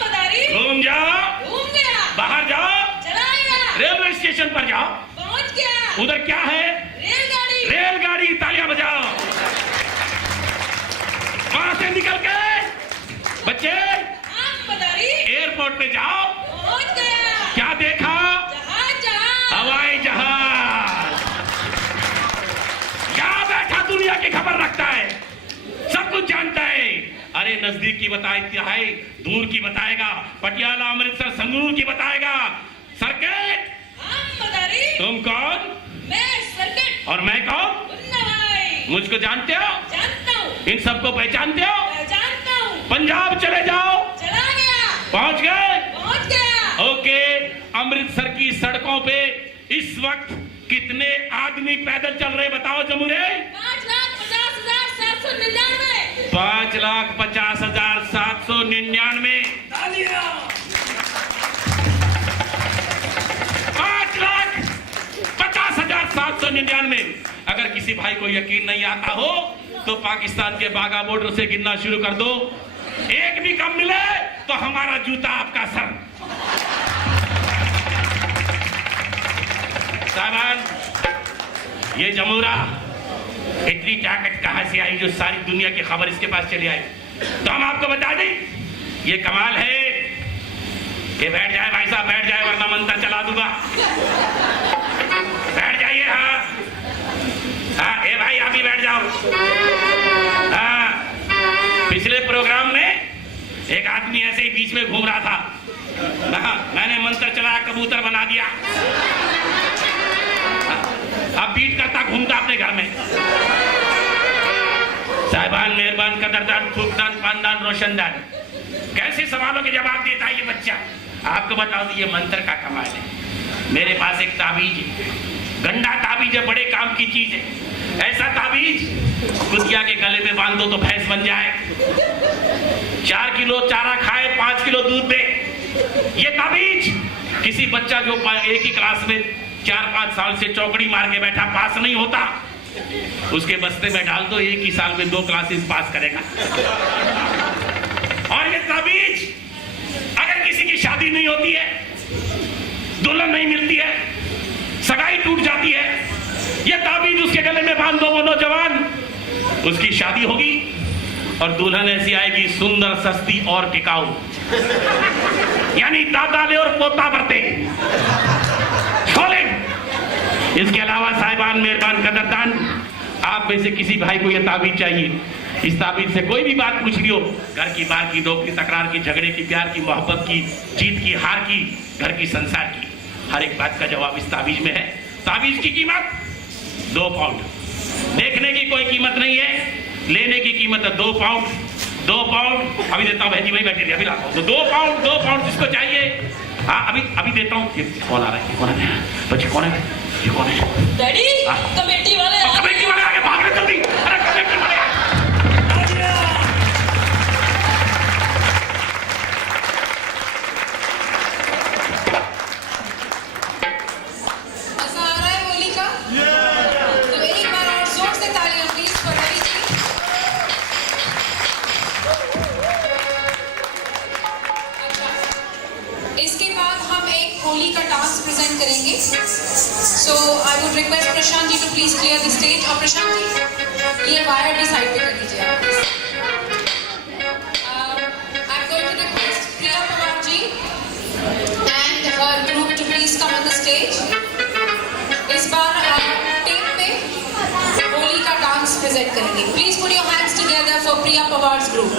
मदारी घूम जाओ घूम गया बाहर जाओ चला गया रेलवे स्टेशन पर जाओ पहुंच गया उधर क्या है रेलगाड़ी रेलगाड़ी तालियां बजाओ वहां से निकल के बच्चे मदारी एयरपोर्ट पे जाओ पहुंच गया क्या देखा जहाज हवाई जहाज यहाँ बैठा दुनिया की खबर रखता है सब कुछ जानता है अरे नजदीक की बताए दूर की बताएगा पटियाला अमृतसर संगरूर की बताएगा सर्किट मदारी तुम कौन मैं सर्किट और मैं कौन मुन्ना भाई मुझको जानते हो जानता हूँ इन सबको पहचानते हो जानता हूँ पंजाब चले जाओ चला गया पहुंच गए पहुंच गया ओके अमृतसर की सड़कों पे इस वक्त कितने आदमी पैदल चल रहे बताओ जमुरे 5,50,799 5,50,799 अगर किसी भाई को यकीन नहीं आता हो तो पाकिस्तान के बागा बॉर्डर से गिनना शुरू कर दो एक भी कम मिले तो हमारा जूता आपका सर साहबान ये जमूरा इतनी ताकत कहां से आई जो सारी दुनिया की खबर इसके पास चली आई तो हम आपको बता दें ये कमाल है ये बैठ जाए भाई साहब बैठ जाए वरना मंत्र चला दूंगा बैठ जाइए हाँ ए भाई आप ही बैठ जाओ हाँ पिछले प्रोग्राम में एक आदमी ऐसे ही बीच में घूम रहा था मैंने मंत्र चलाया कबूतर बना दिया अब बीट करता घूमता अपने घर में साहिबान मेहरबान कदरदान खूबदान खानदान रोशनदान कैसे सवालों के जवाब देता है ये बच्चा आपको बता दूं ये मंत्र का कमाल है मेरे पास एक ताबीज है गंदा ताबीज है बड़े काम की चीज है ऐसा ताबीज कुतिया के गले में बांध दो तो भैंस बन जाए 4 किलो चारा खाए 5 किलो दूध दे ये ताबीज किसी बच्चा जो एक ही क्लास में 4-5 साल से चौकड़ी मार के बैठा पास नहीं होता उसके बस्ते में डाल दो एक ही साल में 2 क्लासेस पास करेगा और ये ताबीज अगर किसी की शादी नहीं होती है दुल्हन नहीं मिलती है सगाई टूट जाती है ये ताबीज उसके गले में बांध दो वो नौजवान उसकी शादी होगी और दुल्हन ऐसी आएगी सुंदर सस्ती और टिकाऊ यानी दादा ले और पोता बरते। इसके अलावा साहिबान, मेहरबान, कदरदान, आप में से किसी भाई को यह ताबीज चाहिए, इस ताबीज से कोई भी बात पूछ रही हो, घर की, बार की, नौकरी, तकरार की, झगड़े की, प्यार की, मोहब्बत की, जीत की, हार की, घर की, संसार की, हर एक बात का जवाब इस ताबीज में है। ताबीज की कीमत 2 पाउंड। देखने की कोई कीमत नहीं है, लेने की कीमत है 2 पाउंड। 2 पाउंड अभी देता हूँ, बहन जी वही बैठी रही, अभी लाता हूँ। तो 2 पाउंड जिसको चाहिए, हाँ अभी देता हूँ। कौन आ रहा है? कौन है बच्चे? कौन है ये? कौन है? डैडी, कमेटी वाले आगे भाग रहे जल्दी। अरे कमेटी वाले मजा आ रहा है होली का? तो एक बार और जोर से तालियां प्लीज फॉर रवि जी। इसके बाद हम एक होली का डांस प्रेजेंट करेंगे। So I would request Prashant ji to please clear the stage. और प्रशांत जी, ये वायर भी साइड पे कर दीजिए आप। I am going to request Priya Pawar ji and her group to please come on the stage. इस बार टेप पे होली का डांस प्रेजेंट करेंगे। Please put your hands together for Priya Pawar's group.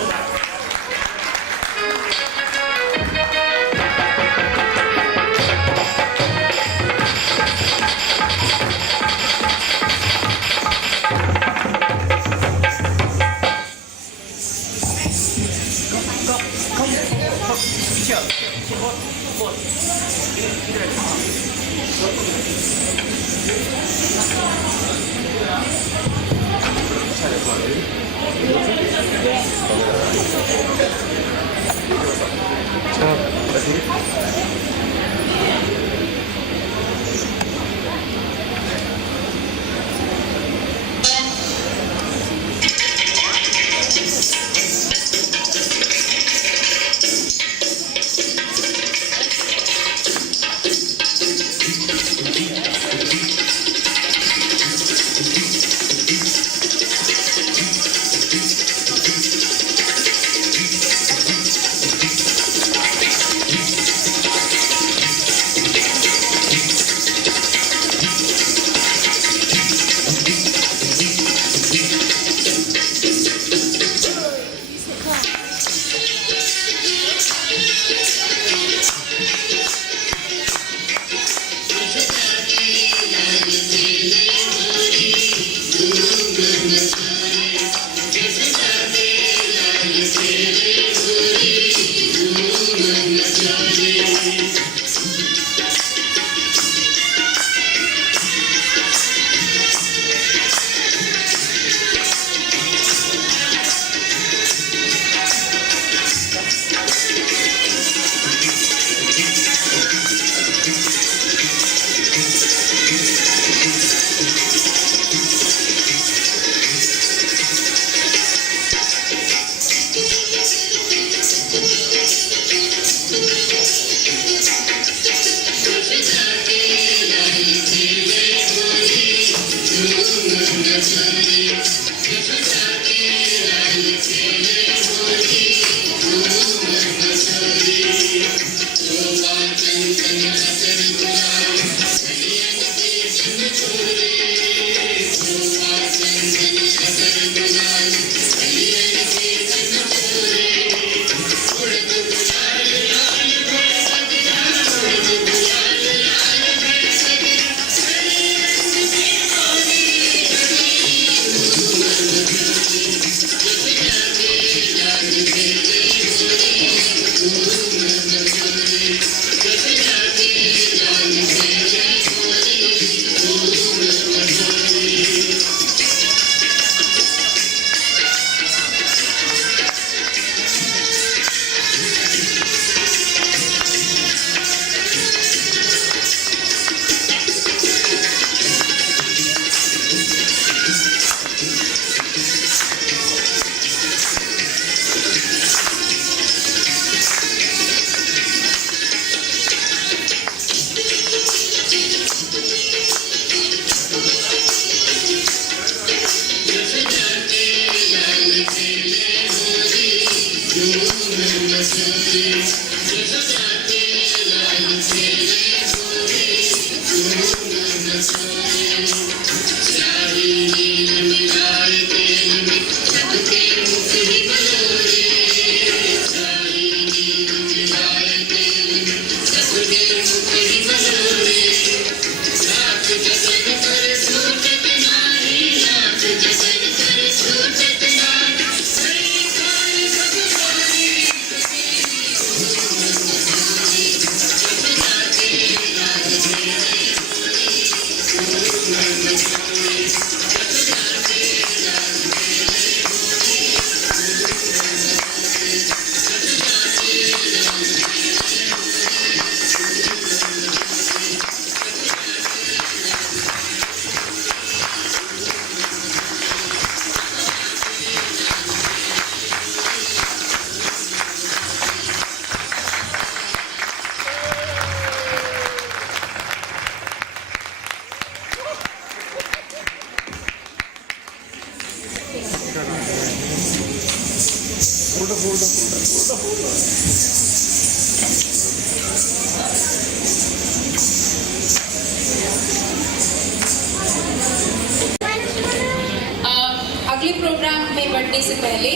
से पहले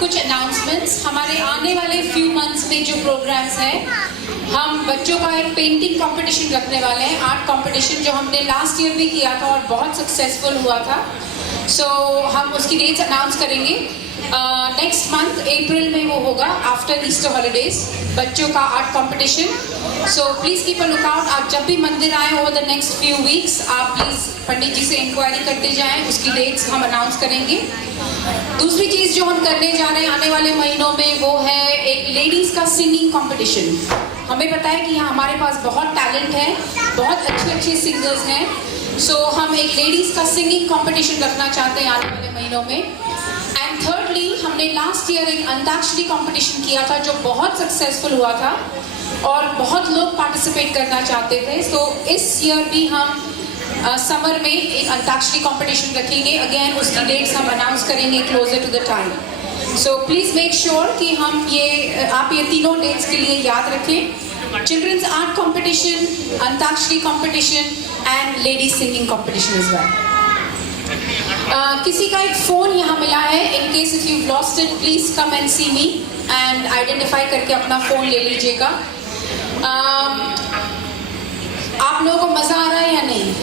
कुछ अनाउंसमेंट्स। हमारे आने वाले फ्यू मंथ्स में जो प्रोग्राम्स हैं, हम बच्चों का एक पेंटिंग कंपटीशन रखने वाले हैं, आर्ट कंपटीशन, जो हमने लास्ट ईयर भी किया था और बहुत सक्सेसफुल हुआ था। सो हम उसकी डेट्स अनाउंस करेंगे नेक्स्ट मंथ अप्रैल में, वो होगा आफ्टर ईस्टर हॉलीडेज, बच्चों का art competition. So please keep a look out. आप जब भी मंदिर आए over the next few weeks, आप प्लीज़ पंडित जी से इंक्वायरी करते जाएं, उसकी डेट्स हम अनाउंस करेंगे। दूसरी चीज़ जो हम करने जा रहे हैं आने वाले महीनों में, वो है एक लेडीज़ का सिंगिंग कंपटीशन। हमें पता है कि यहाँ हमारे पास बहुत टैलेंट है, बहुत अच्छे अच्छे सिंगर्स हैं। सो हम एक लेडीज़ का सिंगिंग कंपटीशन रखना चाहते हैं आने वाले महीनों में। एंड थर्डली, हमने लास्ट ईयर एक अंताक्षरी कंपटीशन किया था जो बहुत सक्सेसफुल हुआ था और बहुत लोग पार्टिसिपेट करना चाहते थे। सो इस ईयर भी हम समर में एक अंताक्षरी कंपटीशन रखेंगे। अगेन उसकी डेट्स हम अनाउंस करेंगे closer to the time. So please make sure कि हम आप ये तीनों डेट्स के लिए याद रखें। Children's art competition, antakshari competition and ladies singing competition is well. किसी का एक फ़ोन यहाँ मिला है। In case if you lost it, please come and see me and identify करके अपना फ़ोन ले लीजिएगा। आप लोगों को मज़ा आ रहा है या नहीं?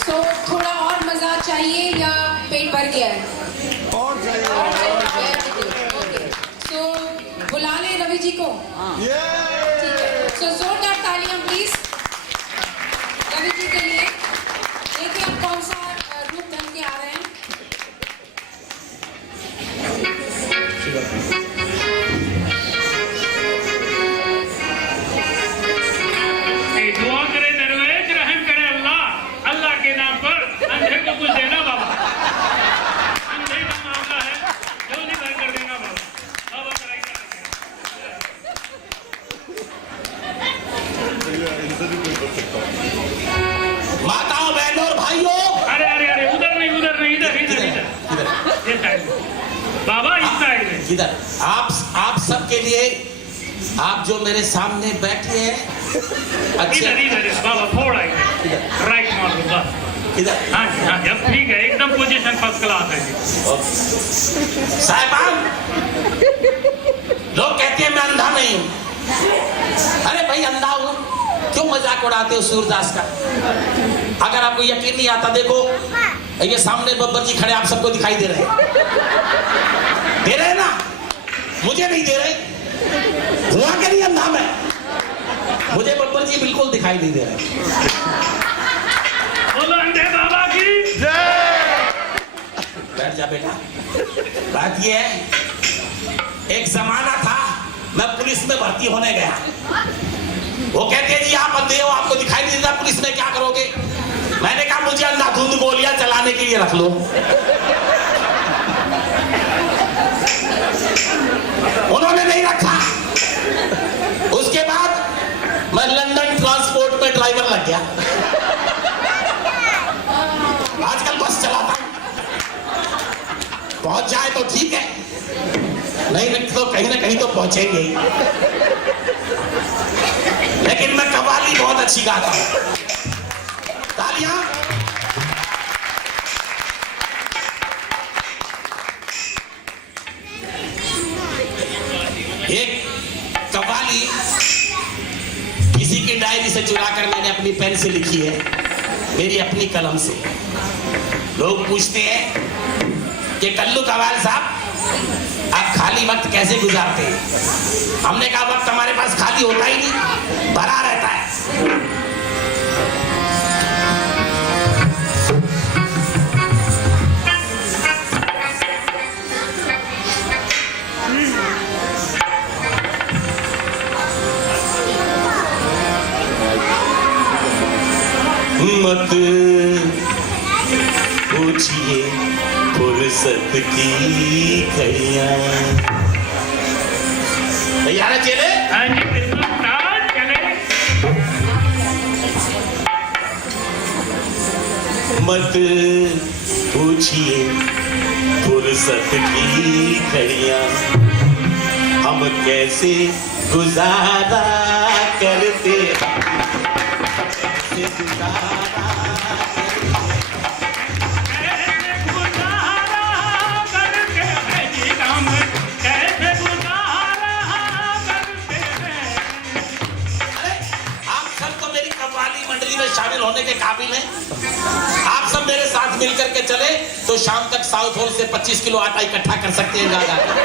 सो थोड़ा और मज़ा चाहिए या पेट भर गया है? और चाहिए। सो बुला ले रवि जी को। ठीक है, सो जोरदार तालियां प्लीज रवि जी के लिए। देखिए आप कौन सा रूप ढंग के आ रहे हैं। दुआ करे दरवेश, रहम करे अल्लाह, अल्लाह के नाम पर अंधे को कुछ देना बाबा। अंधे का मामला है, जो नहीं भर कर देना बाबा। बाबा कराएगा। माताओं, बहनों और भाइयों, अरे अरे अरे, उधर नहीं, इधर इस साइड में बाबा, इस साइड में। किधर? आप सबके लिए, आप जो मेरे सामने बैठे हैं, अच्छे इधर बाबा, थोड़ा इधर राइट मार लो बस। किधर? हाँ जी, हाँ जी, अब ठीक है, एकदम पोजीशन फर्स्ट क्लास है जी। साहिबान, लोग कहते हैं मैं अंधा नहीं हूं। अरे भाई, अंधा हूं, क्यों मजाक उड़ाते हो सूरदास का? अगर आपको यकीन नहीं आता, देखो ये सामने बब्बर जी खड़े, आप सबको दिखाई दे रहे हैं ना? मुझे नहीं दे रहे, हुआ के नहीं अंधा मैं, मुझे बब्बर जी बिल्कुल दिखाई नहीं दे रहे। बोलो अंधे बाबा की जय। बैठ जा बेटा। बात ये है, एक जमाना था, मैं पुलिस में भर्ती होने गया। वो कहते हैं जी आप अंधे हो, आपको दिखाई नहीं देता, पुलिस में क्या करोगे? मैंने कहा मुझे अंधाधुंध गोलियां चलाने के लिए रख लो। उन्होंने नहीं रखा। उसके बाद मैं लंदन ट्रांसपोर्ट में ड्राइवर लग गया। आजकल बस चलाता हूं, पहुंच जाए तो ठीक है, नहीं तो कहीं ना कहीं तो पहुंचेंगे ही। लेकिन मैं कव्वाली बहुत अच्छी गाता हूं। तालियां। एक कव्वाली किसी की डायरी से चुराकर मैंने अपनी पेन से लिखी है, मेरी अपनी कलम से। लोग पूछते हैं कि कल्लू कव्वाल साहब, आप खाली वक्त कैसे गुजारते हैं? हमने कहा वक्त हमारे पास खाली होता ही नहीं, भरा रहता है। मत पूछिए फुर्सत की घड़ियां। तैयार है चले? हाँ जी, बिल्कुल चले। मत पूछिए फुर्सत की घड़ियां, हम कैसे गुजारा करते, कैसे गुजारा करते। फाइनल होने के काबिल हैं। आप सब मेरे साथ मिलकर के चले तो शाम तक साउथ हॉल से 25 किलो आटा इकट्ठा कर सकते हैं जा जाकर।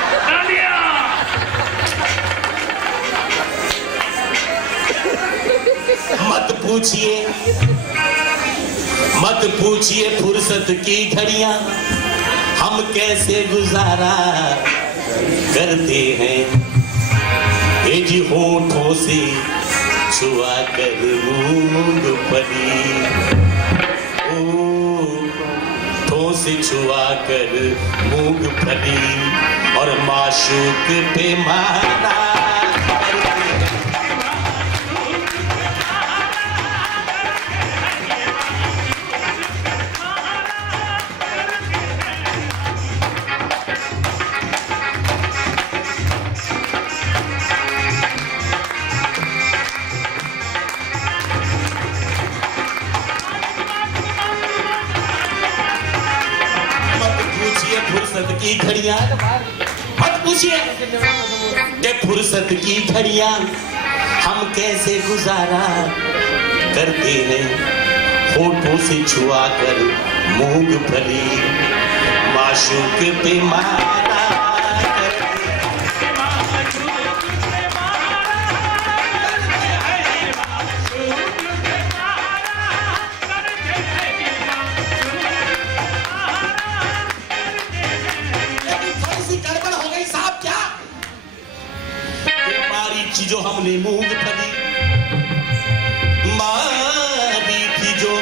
मत पूछिए फुर्सत की घड़ियां हम कैसे गुजारा करते हैं, ये जी होठों से छुआ कर मूंगफली, होठों से छुआ कर मूंगफली और माशूक पे मारा। फुर्सत की घड़ियां मत पूछिए कि फुर्सत की घड़ियां हम कैसे गुजारा करते हैं, होठों से छुआ कर मूंगफली माशूक पे मारा जो हमने मूंगफली मारी थी, जो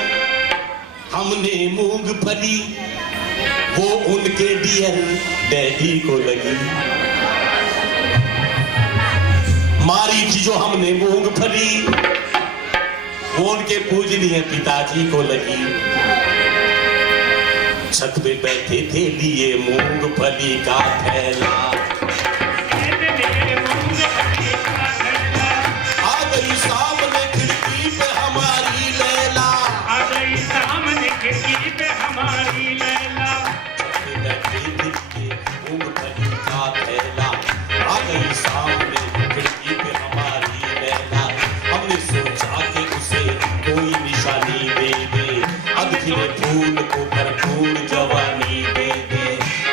हमने मूंगफली वो उनके डियर डैडी को लगी। मारी थी जो हमने मूंगफली वो उनके पूजनीय पिताजी को लगी। छत पे बैठे थे लिए मूंगफली का थैला, सामने खिड़की पे हमारी लैला, आ गई सामने खिड़की पे हमारी लैला, मूंगफली का थैला, आ गई सामने खिड़की पे हमारी लैला। हमने सोचा कि उसे कोई निशानी दे दे, अधखिले फूल को भरपूर जवानी दे दे,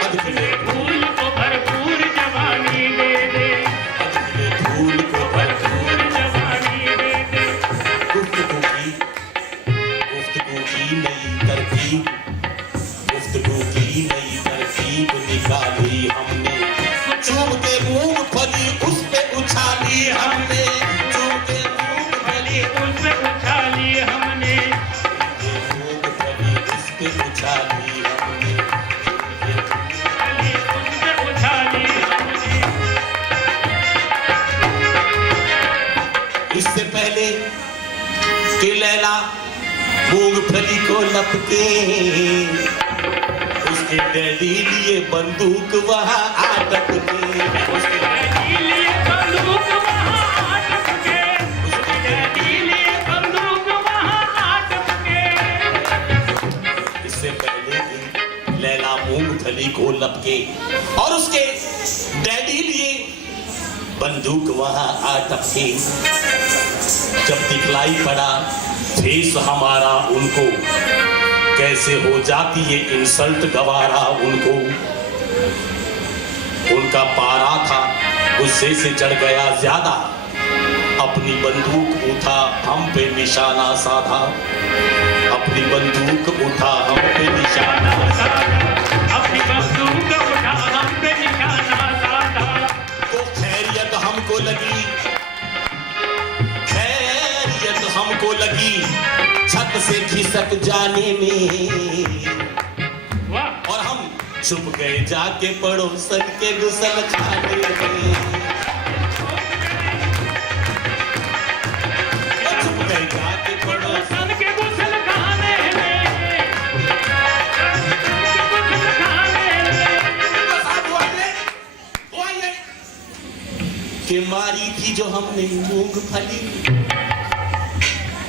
अधखिले फूल को भरपूर जवानी दे दे, अधखिले फूल को भरपूर गुफ्तगू की नई तरकीब निकाली हमने, चूम के मूंगफली उस पे उछाली हमने, चूम के मूंगफली उस पे उछाली हमने, मूंगफली उस पे उछाली हमने, उस पे उछाली हमने। इससे पहले कि लैला मूंगफली को लपके उसके डैडी लिए बंदूक वहां आटक के, उसके डैडी लिए बंदूक वहां आटक के, उसके डैडी लिए बंदूक वहां आटक के। इससे पहले कि लैला मूंगफली को लपके और उसके डैडी लिए बंदूक वहां आटक के, जब दिखलाई पड़ा फेस हमारा उनको, कैसे हो जाती है इंसल्ट गवारा उनको। उनका पारा था गुस्से से चढ़ गया ज्यादा, अपनी बंदूक उठा हम पे निशाना साधा, अपनी बंदूक उठा हम पे निशाना साधा, अपनी बंदूक उठा हम पे निशाना साधा। तो खैरियत हमको लगी, हमको लगी छत से खिसक जाने में, और हम छुप गए जाके पड़ोसन के गुसल खाने में, छुप गए जाके पड़ोसन के गुसल खाने में, कि मारी थी जो हमने मूंगफली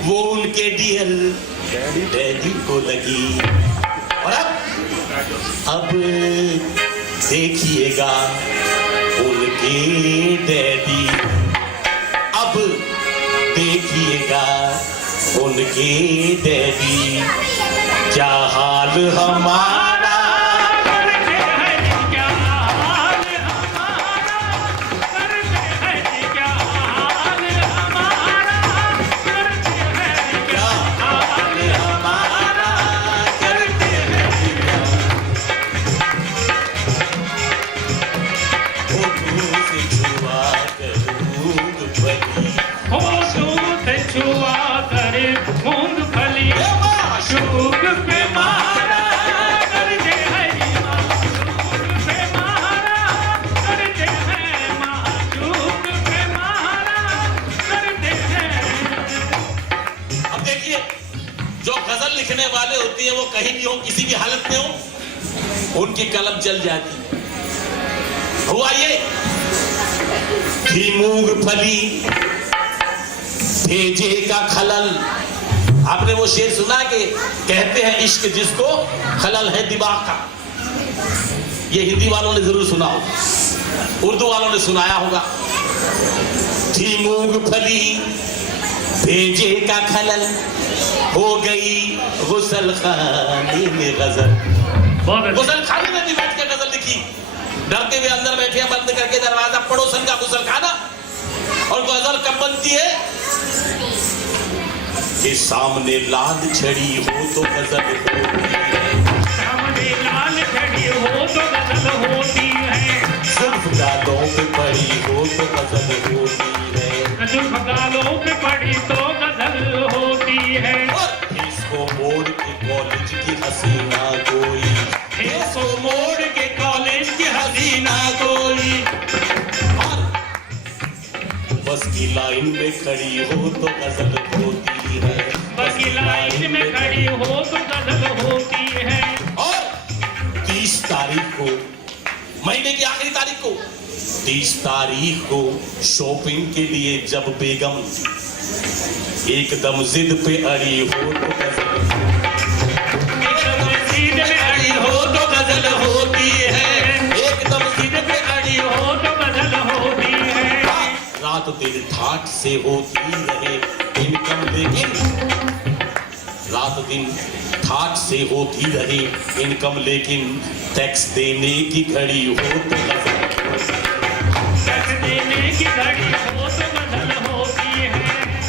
वो उनके डियर डैडी को लगी। और अब देखिएगा उनके डैडी, अब देखिएगा उनके के डैडी क्या हाल हमारा, करते हैं क्या हाल हमारा, करते हैं क्या हाल हमारा, करते हैं क्या हाल हमारा, करते हैं होठों से छुआ कर मूंगफली, होठों से छुआ कर मूंगफली, शुग पे मारा करते हैं माशूक पे मारा, करते हैं माशूक पे मारा, करते हैं। अब देखिए, जो गजल लिखने वाले होते हैं वो कहीं भी हो, किसी भी हालत में हो, उनकी कलम जल जाती। हुआ ये कि मूंगफली भेजे का खलल, आपने वो शेर सुना कि कहते हैं इश्क जिसको खलल है दिमाग का, ये हिंदी वालों ने जरूर सुना होगा, उर्दू वालों ने सुनाया होगा। थी मूंगफली भेजे का खलल, हो गई गुसल खानी में गजल, गुसल खानी में भी बैठ के गजल लिखी, डरते हुए अंदर बैठे बंद करके दरवाजा, पड़ोसन का गुसल खाना। और गजल कब बनती है कि सामने लाल छड़ी हो तो गजल होती है, सामने लाल छड़ी हो तो गजल होती है, जुल्फ गालों पे पड़ी हो तो गजल होती है, जुल्फ गालों पे पड़ी तो गजल होती है। और इसको मोड़ के कॉलेज की हसीना कोई, इसको मोड़ के कॉलेज की हसीना कोई, और बस की लाइन में खड़ी हो तो गजल होती है, बस की लाइन में खड़ी हो तो गजल होती है। और 30 तारीख को, महीने की आखिरी तारीख को, 30 तारीख को शॉपिंग के लिए जब बेगम एकदम जिद पे अड़ी हो तो गजल, एकदम जिद पे अड़ी हो तो गजल होती है, एकदम जिद पे अड़ी हो तो गजल होती है। रात दिन ठाठ से होती रहे इनकम, लेकिन रात दिन ठाठ से होती रहे इनकम, लेकिन टैक्स देने की घड़ी हो तो गजल, टैक्स देने की घड़ी हो तो गजल होती है,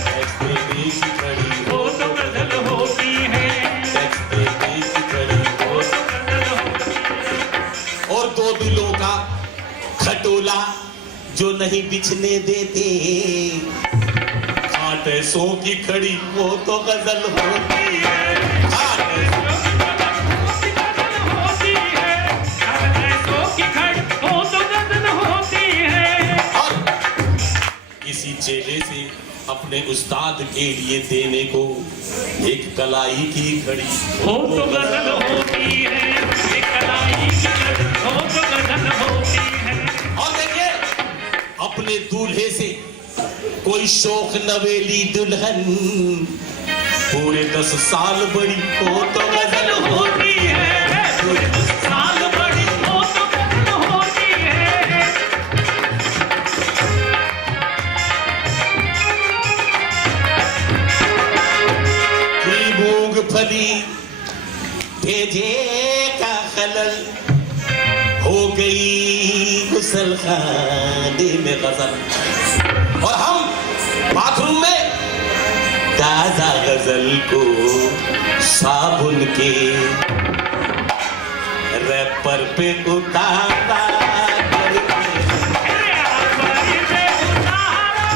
टैक्स देने की घड़ी हो तो गजल होती है, टैक्स देने की घड़ी हो तो गजल होती है। और दो दिलों का खटोला जो नहीं बिछने देते, खाटसों की खड़ी वो तो गजल होती है, खाटसों होती है, खाटसों की खड़ी हो तो गजल होती है। और किसी चेले से अपने उस्ताद के लिए देने को एक कलाई की घड़ी हो तो गजल होती है, एक कलाई की गजल हो तो गजल होती है। और देखिए, अपने दूल्हे से कोई शौक नवेली दुल्हन पूरे 10 साल बड़ी हो तो गजल होती है, पूरे 10 साल बड़ी हो तो गजल होती है। की मूंगफली भेजे का खलल, हो गई गुसल खाने में गजल, और हम बाथरूम में ताजा गजल को साबुन के रैपर पे उतारा करके, हमारी पे उतारा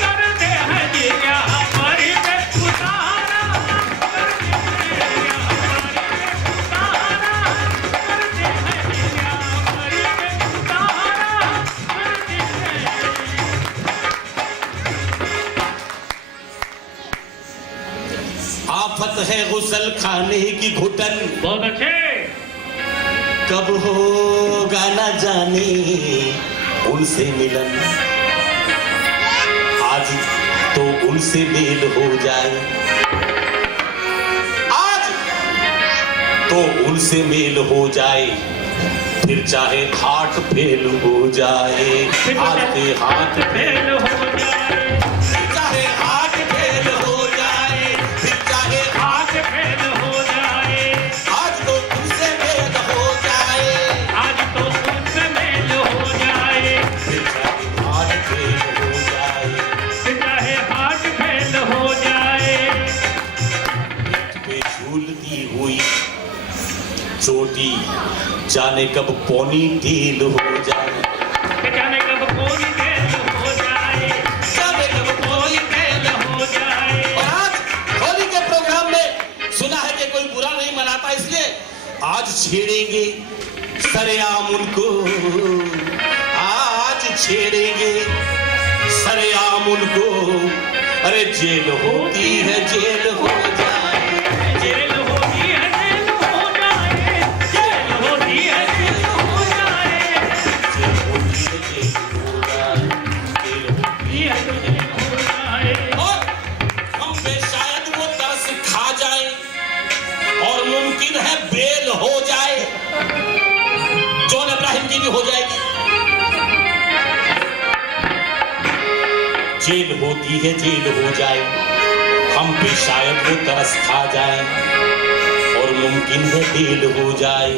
करते हैं जी, हमारी पे उतारा करते हैं, हमारी पे उतारा करते हैं जी, हमारी पे उतारा करते हैं। आफत है गुसल खाने की घुटन, बहुत अच्छे। कब होगा न जाने उनसे मिलन, आज तो उनसे मेल हो जाए, आज तो उनसे मेल हो जाए, फिर चाहे हाथ फेल हो जाए, आज के हाथ फेल फेल हो जाए, चाहे हाथ फेल हो जाए, फिर की जाने कब पोनी टेल हो जाए, जाने कब पोनी टेल हो जाए, जाने कब पोनी टेल हो जाए। और आज होली के प्रोग्राम में सुना है कि कोई बुरा नहीं मनाता, इसलिए आज छेड़ेंगे सरेआम उनको, आज छेड़ेंगे सरेआम उनको। अरे जेल होती है जेल हो जाए, जेल होती है जेल हो जाए, जेल होती है जेल हो जाए, जेल होती है जेल हो जाए, जेल होती है जेल हो जाए। और हम पे शायद वो तरस खा जाए और मुमकिन है बेल हो जाए, जॉन इब्राहिम की भी हो जाएगी। जेल होती है जेल हो जाए, हम पे शायद वो तरस खा जाए और मुमकिन है बेल हो जाए।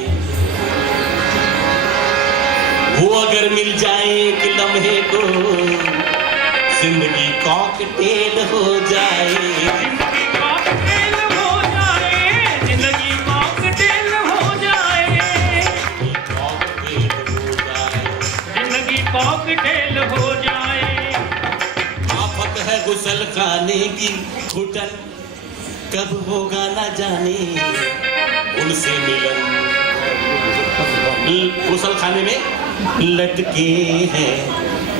वो अगर मिल जाए एक लम्हे को, जिंदगी कॉकटेल हो जाए, जिंदगी कॉकटेल हो जाए, जिंदगी कॉकटेल हो जाए, कॉकटेल हो जाए, जिंदगी कॉकटेल हो जाए। आफत है गुसल खाने की घुटन, कब होगा ना जाने उनसे मिलन। गुसल खाने में लटके हैं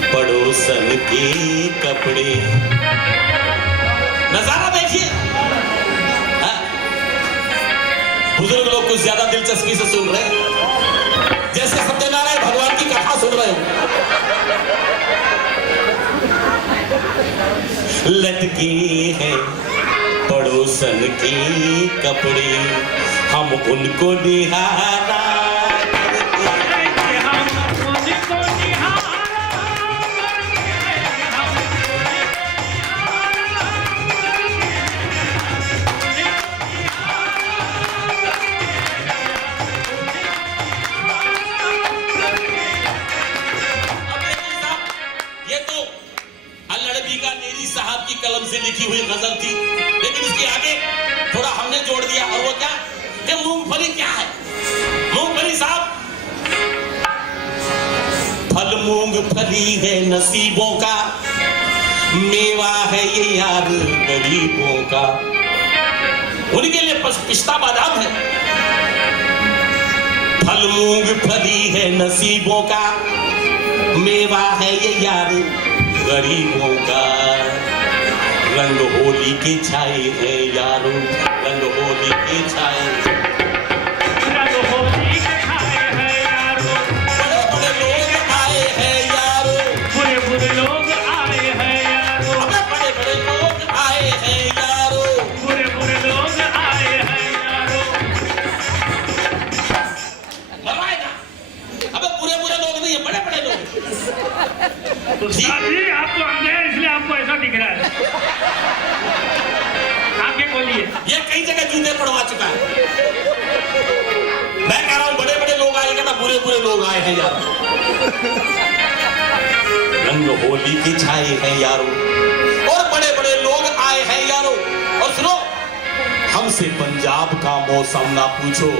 पड़ोसन के कपड़े, नजारा देखिए। हाँ? बुजुर्ग लोग कुछ ज्यादा दिलचस्पी से सुन रहे हैं, जैसे सत्यनारायण भगवान की कथा सुन रहे हो। लटके हैं पड़ोसन के कपड़े, हम उनको निहारा करते हैं। हम उनको निहारा करते हैं, हम ये तो अल्लड़बी का नेरी साहब की कलम से लिखी हुई गजल थी, लेकिन इसके आगे थोड़ा हमने जोड़ दिया। और वो क्या कि मूंगफली क्या है? मूंगफली साहब, फल मूंगफली है नसीबों का, मेवा है ये यार गरीबों का। उनके लिए पिस्ता बादाम है। फल मूंगफली है नसीबों का, मेवा है ये यार गरीबों का। रंग होली के छाए है यारो, रंग होली के छाए, रंग होली के छाए हैं यारो, बड़े बड़े लोग आए हैं यारो, बुरे बुरे लोग आए हैं यारो, अबे बड़े बड़े लोग आए हैं यारो। बुरे बुरे लोग आए हैं यारो। मरवाएगा, अबे बुरे बुरे लोग नहीं है, बड़े बड़े लोग। तो साथी आपको अंधे हैं, इसलिए आपको ऐसा दिख रहा है। आगे बोलिए। ये कई जगह जूते पड़वा चुका है। मैं कह रहा हूं बड़े बड़े लोग आएंगे ना, बुरे बुरे लोग आए हैं यारो। रंग होली के छाए हैं यारो, और बड़े बड़े लोग आए हैं यारो। और सुनो, हमसे पंजाब का मौसम ना पूछो,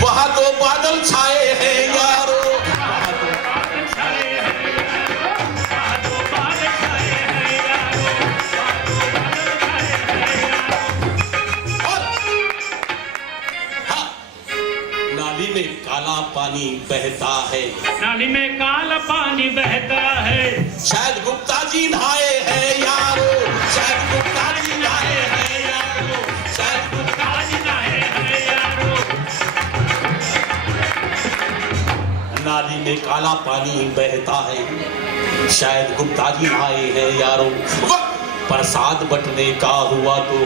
वहां तो बादल छाए हैं यारो, वहां तो बादल छाए हैं यारो, वहाँ तो बादल छाए हैं यारो, वहाँ तो बादल छाए हैं यारो। और हाँ, नाली में काला पानी बहता है, नाली में काला पानी बहता है, शायद गुप्ता जी नहाए हैं यारो, शायद गुप्ता जी नहाए हैं यारो, शायद गुप्ता जी नहाए हैं यारो। नाली में काला पानी बहता है, शायद गुप्ता जी नहाए हैं यारो। वक्त प्रसाद बटने का हुआ तो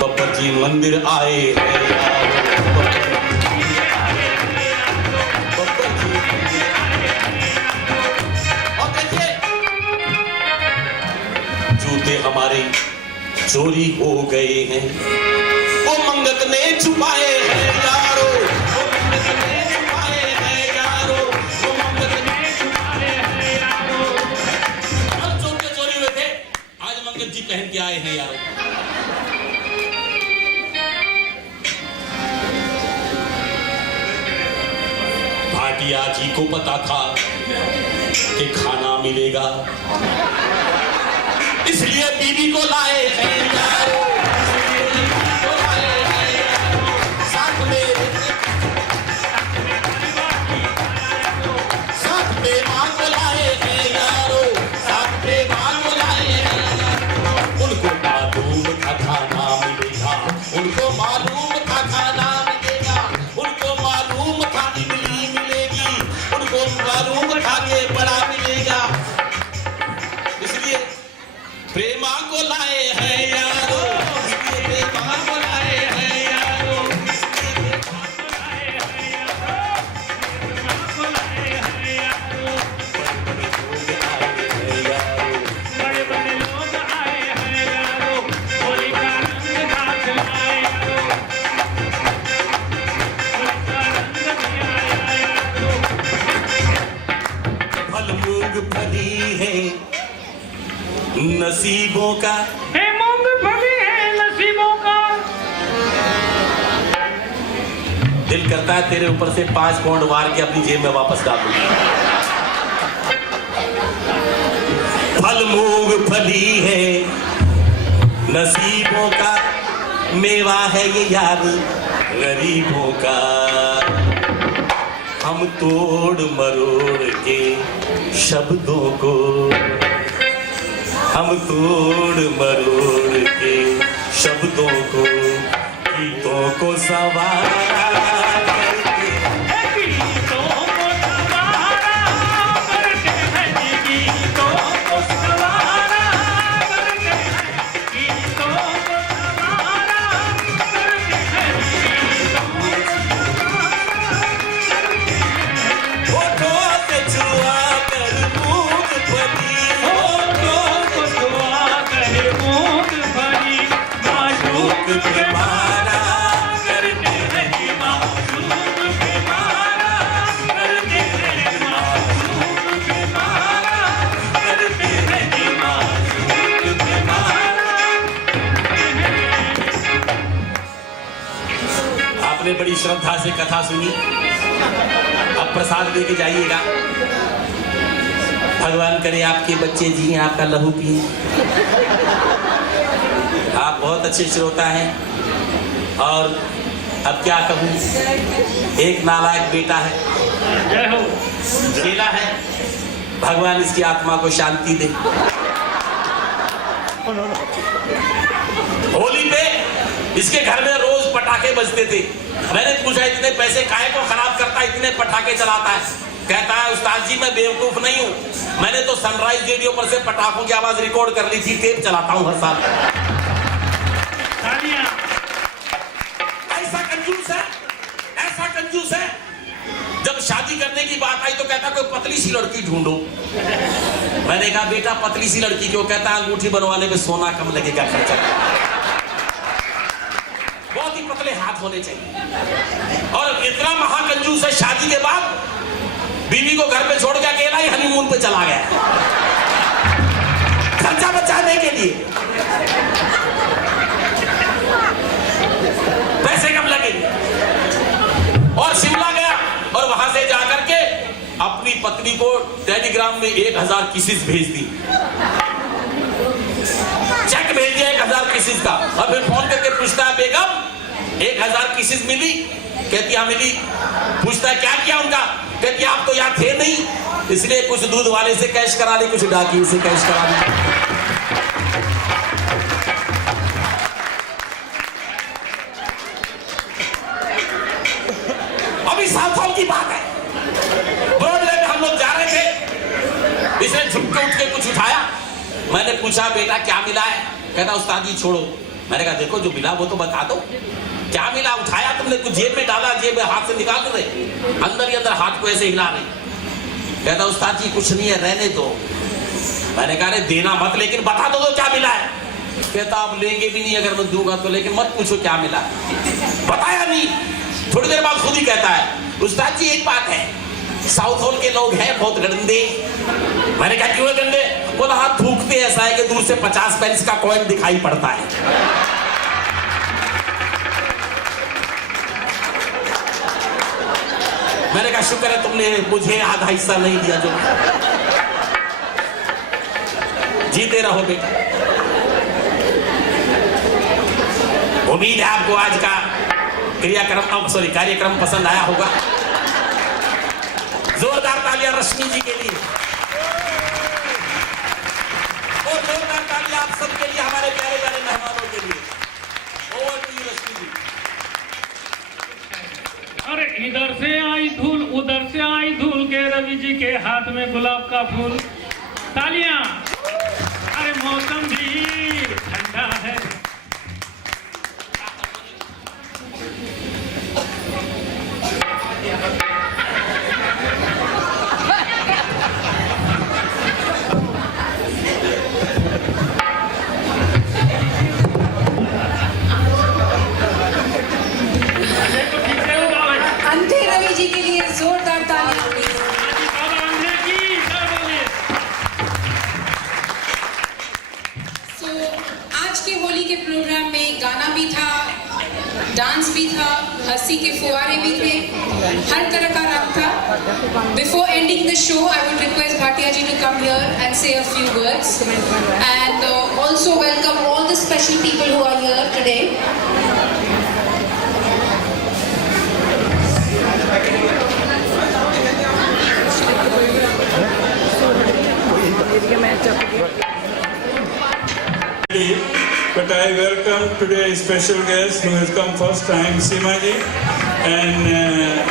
बब्बर जी मंदिर आए हैं यारो, बब्बर जी और देखिए, जूते हमारे चोरी हो गए हैं, वो मंगत ने छुपाए हैं यारो, वो मंगत ने छुपाए हैं यारो, वो मंगत ने छुपाए हैं यारो। कल जूते चोरी हुए थे, आज मंगत जी पहन के आए हैं यारो। चाची को पता था कि खाना मिलेगा, इसलिए बीवी को लाए हैं यारो, इसलिए बीवी को लाए हैं यारो, साथ में मां को लाए हैं यारो, साथ में मां को लाए हैं यारो। उनको मालूम था खाना मिलेगा, उनको मालूम था खाना मिलेगा, उनको मालूम था इडली मिलेगी, उनको मालूम था कि बड़ा मिलेगा, इसलिए प्रेमा को लाए हैं यारो, इसलिए प्रेमा को लाए हैं यारो, इसलिए प्रेमा को लाए हैं यारो। बड़े बड़े लोग आए हैं यारो, होली का रंग साथ लाए यारो, होली का रंग भी आया यारो। फल मूंगफली है नसीबों का, हे मूंगफली है नसीबों का। दिल करता है तेरे ऊपर से 5 पाउंड मार के अपनी जेब में वापस डाल दूं। फल मूंगफली है नसीबों का, मेवा है ये यार गरीबों का। हम तोड़ मरोड़ के शब्दों को, हम तोड़ मरोड़ के शब्दों को, गीतों को सवारा करके, गीतों को सवारा करके है, गीतों को सवारा करके है, गीतों को सवारा करके है, होठों से छुआ कर मूंगफली, होठों को छुआ कर मूंगफली, माशूक के मारा करते हैं, माशूक के मारा करते हैं, माशूक के मारा करते हैं, माशूक के मारा। आपने बड़ी श्रद्धा से कथा सुनी, अब प्रसाद लेके जाइएगा। भगवान करे आपके बच्चे जिए, आपका लहू पिए। आप बहुत अच्छे श्रोता हैं, और अब क्या कहूँ, एक नालायक बेटा है, जय हो। चेला है, भगवान इसकी आत्मा को शांति दे। होली पे इसके घर में रोज पटाखे बजते थे। मैंने पूछा इतने पैसे काहे को खराब करता है, इतने पटाखे चलाता है? कहता है उस्ताद जी मैं बेवकूफ नहीं हूँ, मैंने तो सनराइज रेडियो पर से पटाखों की आवाज रिकॉर्ड कर ली थी, टेप चलाता हूँ हर साल। तालियां। ऐसा कंजूस है, ऐसा कंजूस है। जब शादी करने की बात आई तो कहता कोई पतली सी लड़की ढूंढो। मैंने कहा बेटा पतली सी लड़की क्यों? कहता अंगूठी बनवाने में सोना कम लगेगा खर्चा, बहुत ही पतले हाथ होने चाहिए। और इतना महाकंजूस है, शादी के बाद बीवी को घर पे छोड़ के अकेला ही हनीमून पे चला गया खर्चा बचाने के लिए, पैसे कम लगेंगे। और शिमला गया और वहां से जाकर के अपनी पत्नी को टेलीग्राम में 1000 किसिस भेज दी, चेक भेज दिया 1000 किसिस का। और फिर फोन करके पूछता है बेगम 1000 किसिस मिली? कहती हाँ मिली। पूछता है क्या किया उनका? कहती आप तो यहाँ थे नहीं, इसलिए कुछ दूध वाले से कैश करा ली, कुछ डाकियों से कैश करा ली। अभी 7 साल की बात है, ब्रॉडवे में हम लोग जा रहे थे, इसने झुक के उठ के कुछ उठाया। मैंने पूछा बेटा क्या मिला है? कहता उस्ताद जी छोड़ो। मैंने कहा देखो जो मिला वो तो बता दो, क्या मिला? उठाया तुमने? कुछ जेब में डाला? जेब में हाथ से निकाल रहे, अंदर ही अंदर हाथ को ऐसे हिला रहे। कहता उस्ताद जी कुछ नहीं है, रहने दो। मैंने कहा अरे देना मत, लेकिन बता दो तो क्या मिला है। कहता आप लेंगे भी नहीं अगर मैं दूंगा तो, लेकिन मत पूछो क्या मिला। बताया नहीं, थोड़ी देर बाद खुद ही कहता है उस्ताद जी एक बात है, साउथ होल के लोग हैं बहुत गंदे। मैंने कहा क्यों गंदे? बोला हाथ थूकते ऐसा है कि दूर से 50 पैसे का कॉइन दिखाई पड़ता है। मैंने कहा शुक्र है तुमने मुझे आधा हिस्सा नहीं दिया, जो जीते रहो बेटा। उम्मीद है आपको आज का कार्यक्रम पसंद आया होगा। जोरदार तालियां रश्मि जी के लिए और जोरदार तालियां आप सबके लिए, हमारे प्यारे प्यारे मेहमानों के लिए। ओवर टू यू रश्मि जी। अरे इधर से आई धूल उधर से आई धूल के रवि जी के हाथ में गुलाब का फूल। तालियां। अरे मौसम भी ठंडा है। अंधे रवि जी के लिए जोरदार तालियां। So, आज के होली के प्रोग्राम में गाना भी था, डांस भी था, हंसी के फुहारे भी थे, हर तरह का रंग था। Before ending the show, I would request Bhatia ji to come here and say a few words, and also welcome all the special people who are here today. But I welcome today a special guest who has come first time, Seema ji, and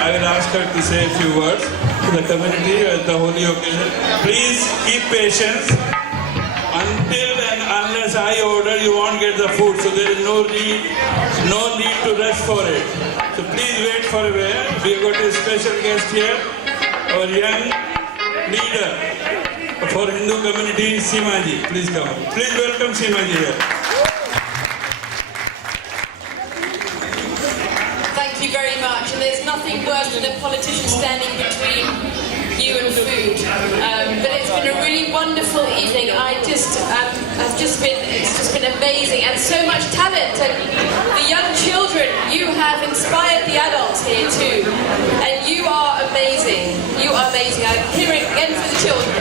I will ask her to say a few words to the community at the holy occasion. Please keep patience. Until and unless I order, you won't get the food. So there is no need to rush for it. So please wait for a while. We have got a special guest here, our young leader for Hindu community, Seema ji. Please come. Please welcome Seema ji here. Thank you very much. And there's nothing worse than a politician standing between you and food. But it's been a really wonderful evening. It's just been amazing, and so much talent. And the young children, you have inspired the adults here too. And you are amazing. You are amazing. I'm hearing again for the children.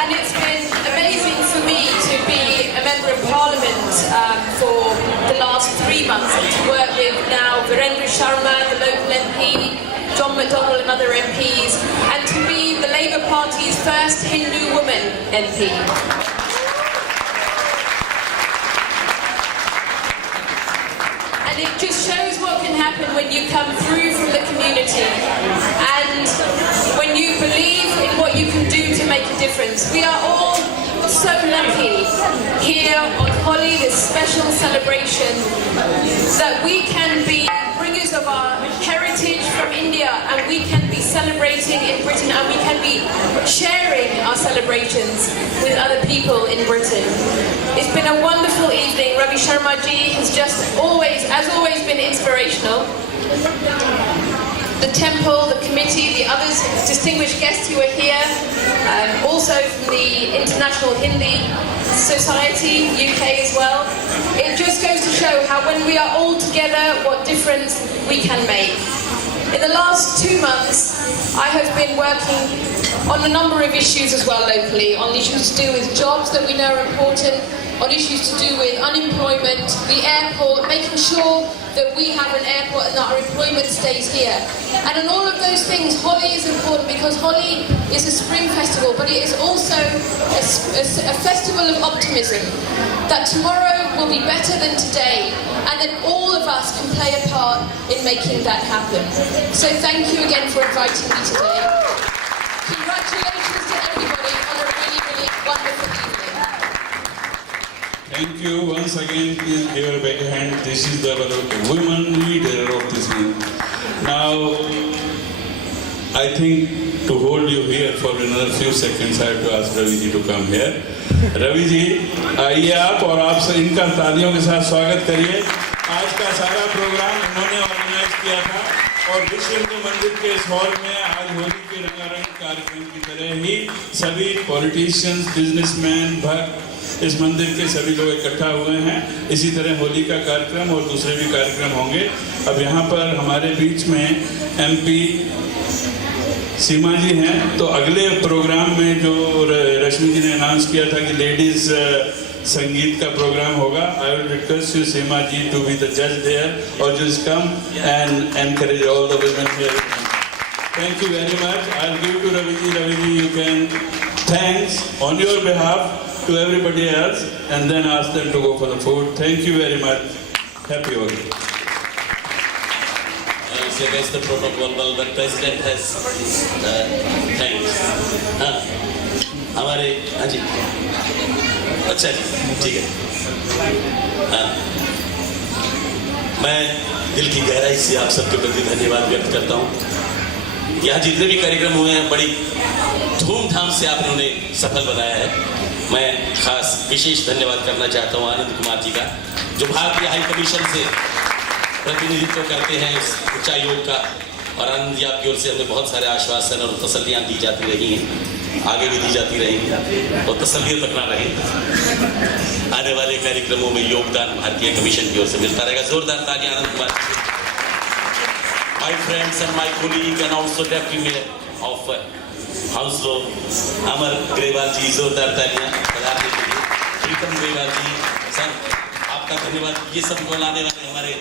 And it's been amazing for me to be a member of Parliament for the last 3 months, and to work with now Virendra Sharma, the local MP, John McDonnell and other MPs, and to be the Labour Party's first Hindu woman MP. And it just shows what can happen when you come through from the community and when you believe in what you can do to make a difference. We are all so lucky here on Holi, this special celebration, that we can be bringers of our heritage from India, and we can be celebrating in Britain, and we can be sharing our celebrations with other people in Britain. It's been a wonderful evening. Ravi Sharma ji has as always been inspirational. The temple, the committee, the others distinguished guests who are here, also from the International Hindi Society, UK as well. It just goes to show how when we are all together, what difference we can make. In the last 2 months, I have been working on a number of issues as well locally, on issues to do with jobs that we know are important, on issues to do with unemployment, the airport, making sure that we have an airport and that our employment stays here. And on all of those things, Holi is important because Holi is a spring festival, but it is also a festival of optimism, that tomorrow will be better than today, and that all of us can play a part in making that happen. So thank you again for inviting me today. Congratulations to everybody on a really, really wonderful evening. Thank you once again. Please give her a big hand. This is the women leader of this meeting. Now, I think to hold you here for another few seconds, I have to ask Ravi ji to come here. Ravi ji, आइए आप और आप से इनका तालियों के साथ स्वागत करिए। आज का सारा प्रोग्राम इन्होंने ऑर्गेनाइज किया था और विश्व हिंदू मंदिर के इस हॉल में आज होली के रंगारंग कार्यक्रम की तरह ही सभी पॉलिटिशियंस, बिजनेसमैन, भक्त इस मंदिर के सभी लोग इकट्ठा हुए हैं। इसी तरह होली का कार्यक्रम और दूसरे भी कार्यक्रम होंगे। अब यहाँ पर हमारे बीच में MP सीमा जी हैं, तो अगले प्रोग्राम में जो रश्मि जी ने अनाउंस किया था कि लेडीज संगीत का प्रोग्राम होगा, I will request you Seema ji to be the जज देयर और just come and encourage all the women here. Thank you very much. I'll give to Ravi ji. Ravi ji, you can thanks on your behalf to everybody else and then ask them to go for the food. Thank you very much. Happy Holi. It's against the protocol, well, the president has thanks. हाँ, हमारे हाँ जी, अच्छा जी, ठीक है। हाँ, मैं दिल की गहराई से आप सबके प्रति धन्यवाद व्यक्त करता हूँ। यहाँ जितने भी कार्यक्रम हुए हैं बड़ी धूमधाम से आपने उन्हें सफल बनाया है। मैं खास विशेष धन्यवाद करना चाहता हूँ आनंद कुमार जी का, जो भारतीय हाई कमीशन से प्रतिनिधित्व करते हैं इस उच्चायोग का। और आनंद जी, आपकी ओर से हमें बहुत सारे आश्वासन और तसल्लियाँ दी जाती रही हैं, आगे भी दी जाती रहेंगी और तसल्लियाँ तक ना रहे। आने वाले कार्यक्रमों में योगदान भारतीय कमीशन की ओर से मिलता रहेगा। जोरदार तालियां Anand Kumar ji. My friends and my colleague and also deputy mayor of Hounslow, Amar Grewal जी, जोरदार तालियां बजाने के लिए। प्रीतम ग्रेवाल जी, सर आपका धन्यवाद। ये सब को लाने वाले हमारे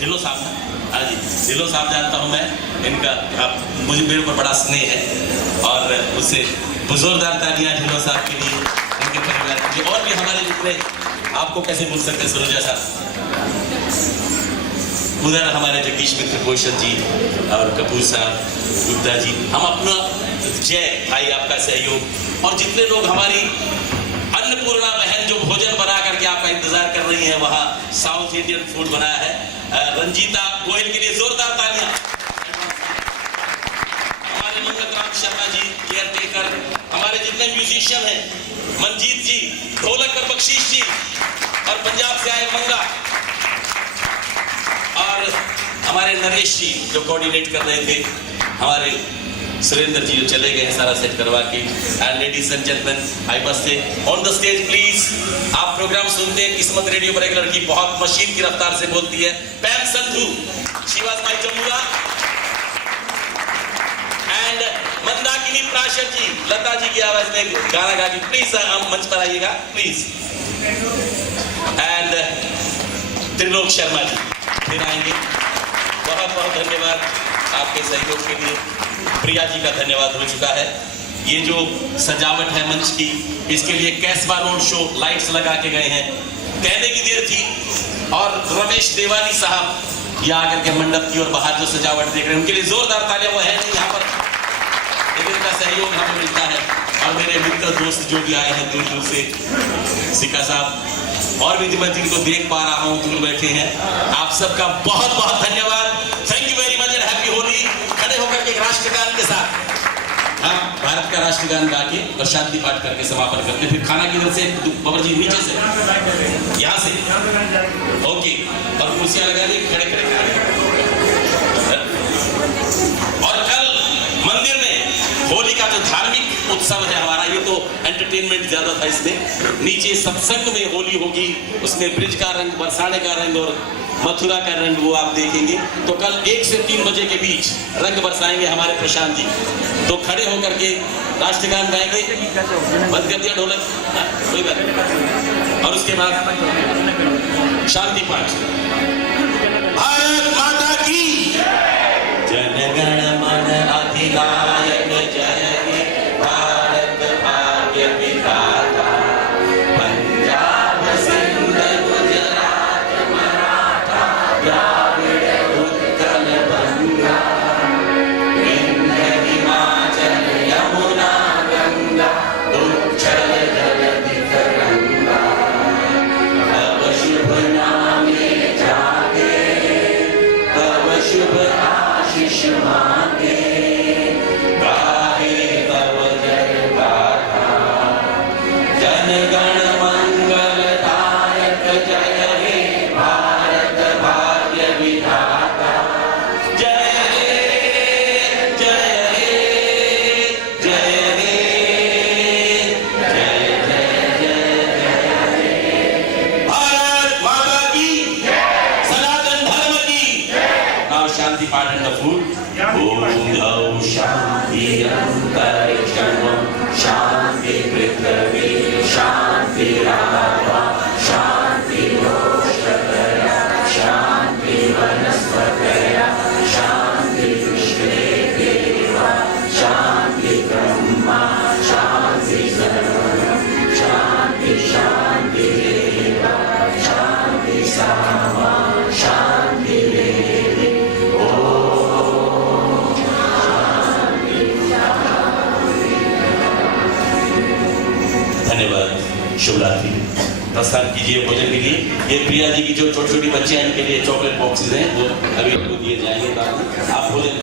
ढिल्लो साहब ना, हाँ जी, ढिल्लो साहब जानता हूँ मैं, इनका मुझे मेरे ऊपर बड़ा स्नेह है और उससे जोरदार तालियां ढिल्लो साहब के लिए, उनके परिवार के लिए। और भी हमारे जितने, आपको कैसे भूल सकते हैं सुरजा साहब, उधर हमारे जगदीश मित्र कौशल जी और कपूर साहब, गुप्ता जी, हम अपना जय भाई आपका सहयोग और जितने लोग हमारी अन्नपूर्णा बहन जो भोजन बना करके आपका इंतजार कर रही है, वहाँ साउथ इंडियन फूड बनाया है, रंजीता गोयल के लिए जोरदार तालियां। हमारे मंगत राम शर्मा जी केयर टेकर, हमारे जितने म्यूजिशियन हैं, मंजीत जी ढोलक पर, बख्शीश जी और पंजाब से आए मंगा, और हमारे नरेश जी जो कोऑर्डिनेट कर रहे थे, हमारे सुरेंद्र जी जो चले गए हैं सारा सेट करवा के। And ladies and gentleman, I must say on the stage please. आप प्रोग्राम सुनते हैं किस्मत रेडियो पर, एक लड़की बहुत मशीन की रफ्तार से बोलती है, Pam Sandhu, she was my जमुआ। एंड मंदाकिनी प्राशर जी, लता जी की आवाज में गाना गा के प्लीज मंच पर आइएगा प्लीज। एंड त्रिलोक शर्मा जी फिर आएंगे। बहुत बहुत धन्यवाद आपके सहयोग के लिए। प्रिया जी का धन्यवाद हो चुका है। ये जो सजावट है मंच की, इसके लिए कैसबा रोड शो लाइट्स लगा के गए हैं, कहने की देर थी। और रमेश देवानी साहब ये आकर के मंडप की और बाहर जो सजावट देख रहे हैं, उनके लिए जोरदार तालियां। वो है नहीं यहाँ पर, लेकिन इनका सहयोग हमें मिलता है। और मेरे मित्र दोस्त जो भी आए हैं दूर दूर से, सिक्का साहब और भी मैं जिनको देख पा रहा हूँ दूर बैठे हैं, आप सबका बहुत बहुत धन्यवाद। Thank you very much and happy Holi. खड़े होकर के राष्ट्रगान के साथ हम भारत का राष्ट्रगान गा के और शांति पाठ करके समापन करते हैं। फिर खाना किधर से, बाबा जी नीचे से, यहाँ से, ओके। और कुर्सियां लगा दी, खड़े खड़े और कल मंदिर में होली का जो धार्मिक उत्सव है हमारा, ये तो एंटरटेनमेंट ज्यादा था इसमें। नीचे सत्संग में होली होगी, उसमें ब्रिज का रंग, बरसाने का रंग और मथुरा का रंग वो आप देखेंगे। तो कल 1 से 3 बजे के बीच रंग बरसाएंगे हमारे प्रशांत जी। तो खड़े होकर के राष्ट्रगान गाएंगे, बंद कर दिया ढोलक, कोई बात नहीं। और उसके बाद शांति पाठ। भारत माता की जनगण मन अधिनायक जय हे, भारत भाग्य विधाता, पंजाब सिंध गुजरात मराठा द्राविड़ उत्कल बंगा, विंध्य हिमाचल यमुना गंगा, उच्छल जलधि तरंगा, तव शुभ नामे जागे, तव शुभ आशीष मांगे, गाहे तव जय गाथा, जनगण मंगलदायक जय हे, भारत भाग्य विधाता, जय हे जय हे जय हे सिन्धौ शान्तिरन्तरिक्षं शान्ति पृथिवी शान्तिरापः शान्तिरोषधयः शान्ति वनस्पतयः शान्ति विश्वे देवा शान्ति ब्रह्मा शान्ति सर्वं शान्ति शान्ति देवा शान्ति सामा शान्ति देवी धन्यवाद। शुभरात्रि। प्रस्थान कीजिए भोजन के लिए। ये प्रिया जी की जो छोटी छोटी बच्चियां इनके लिए चॉकलेट बॉक्सेस हैं वो अभी आपको दिए जाएंगे। आप भोजन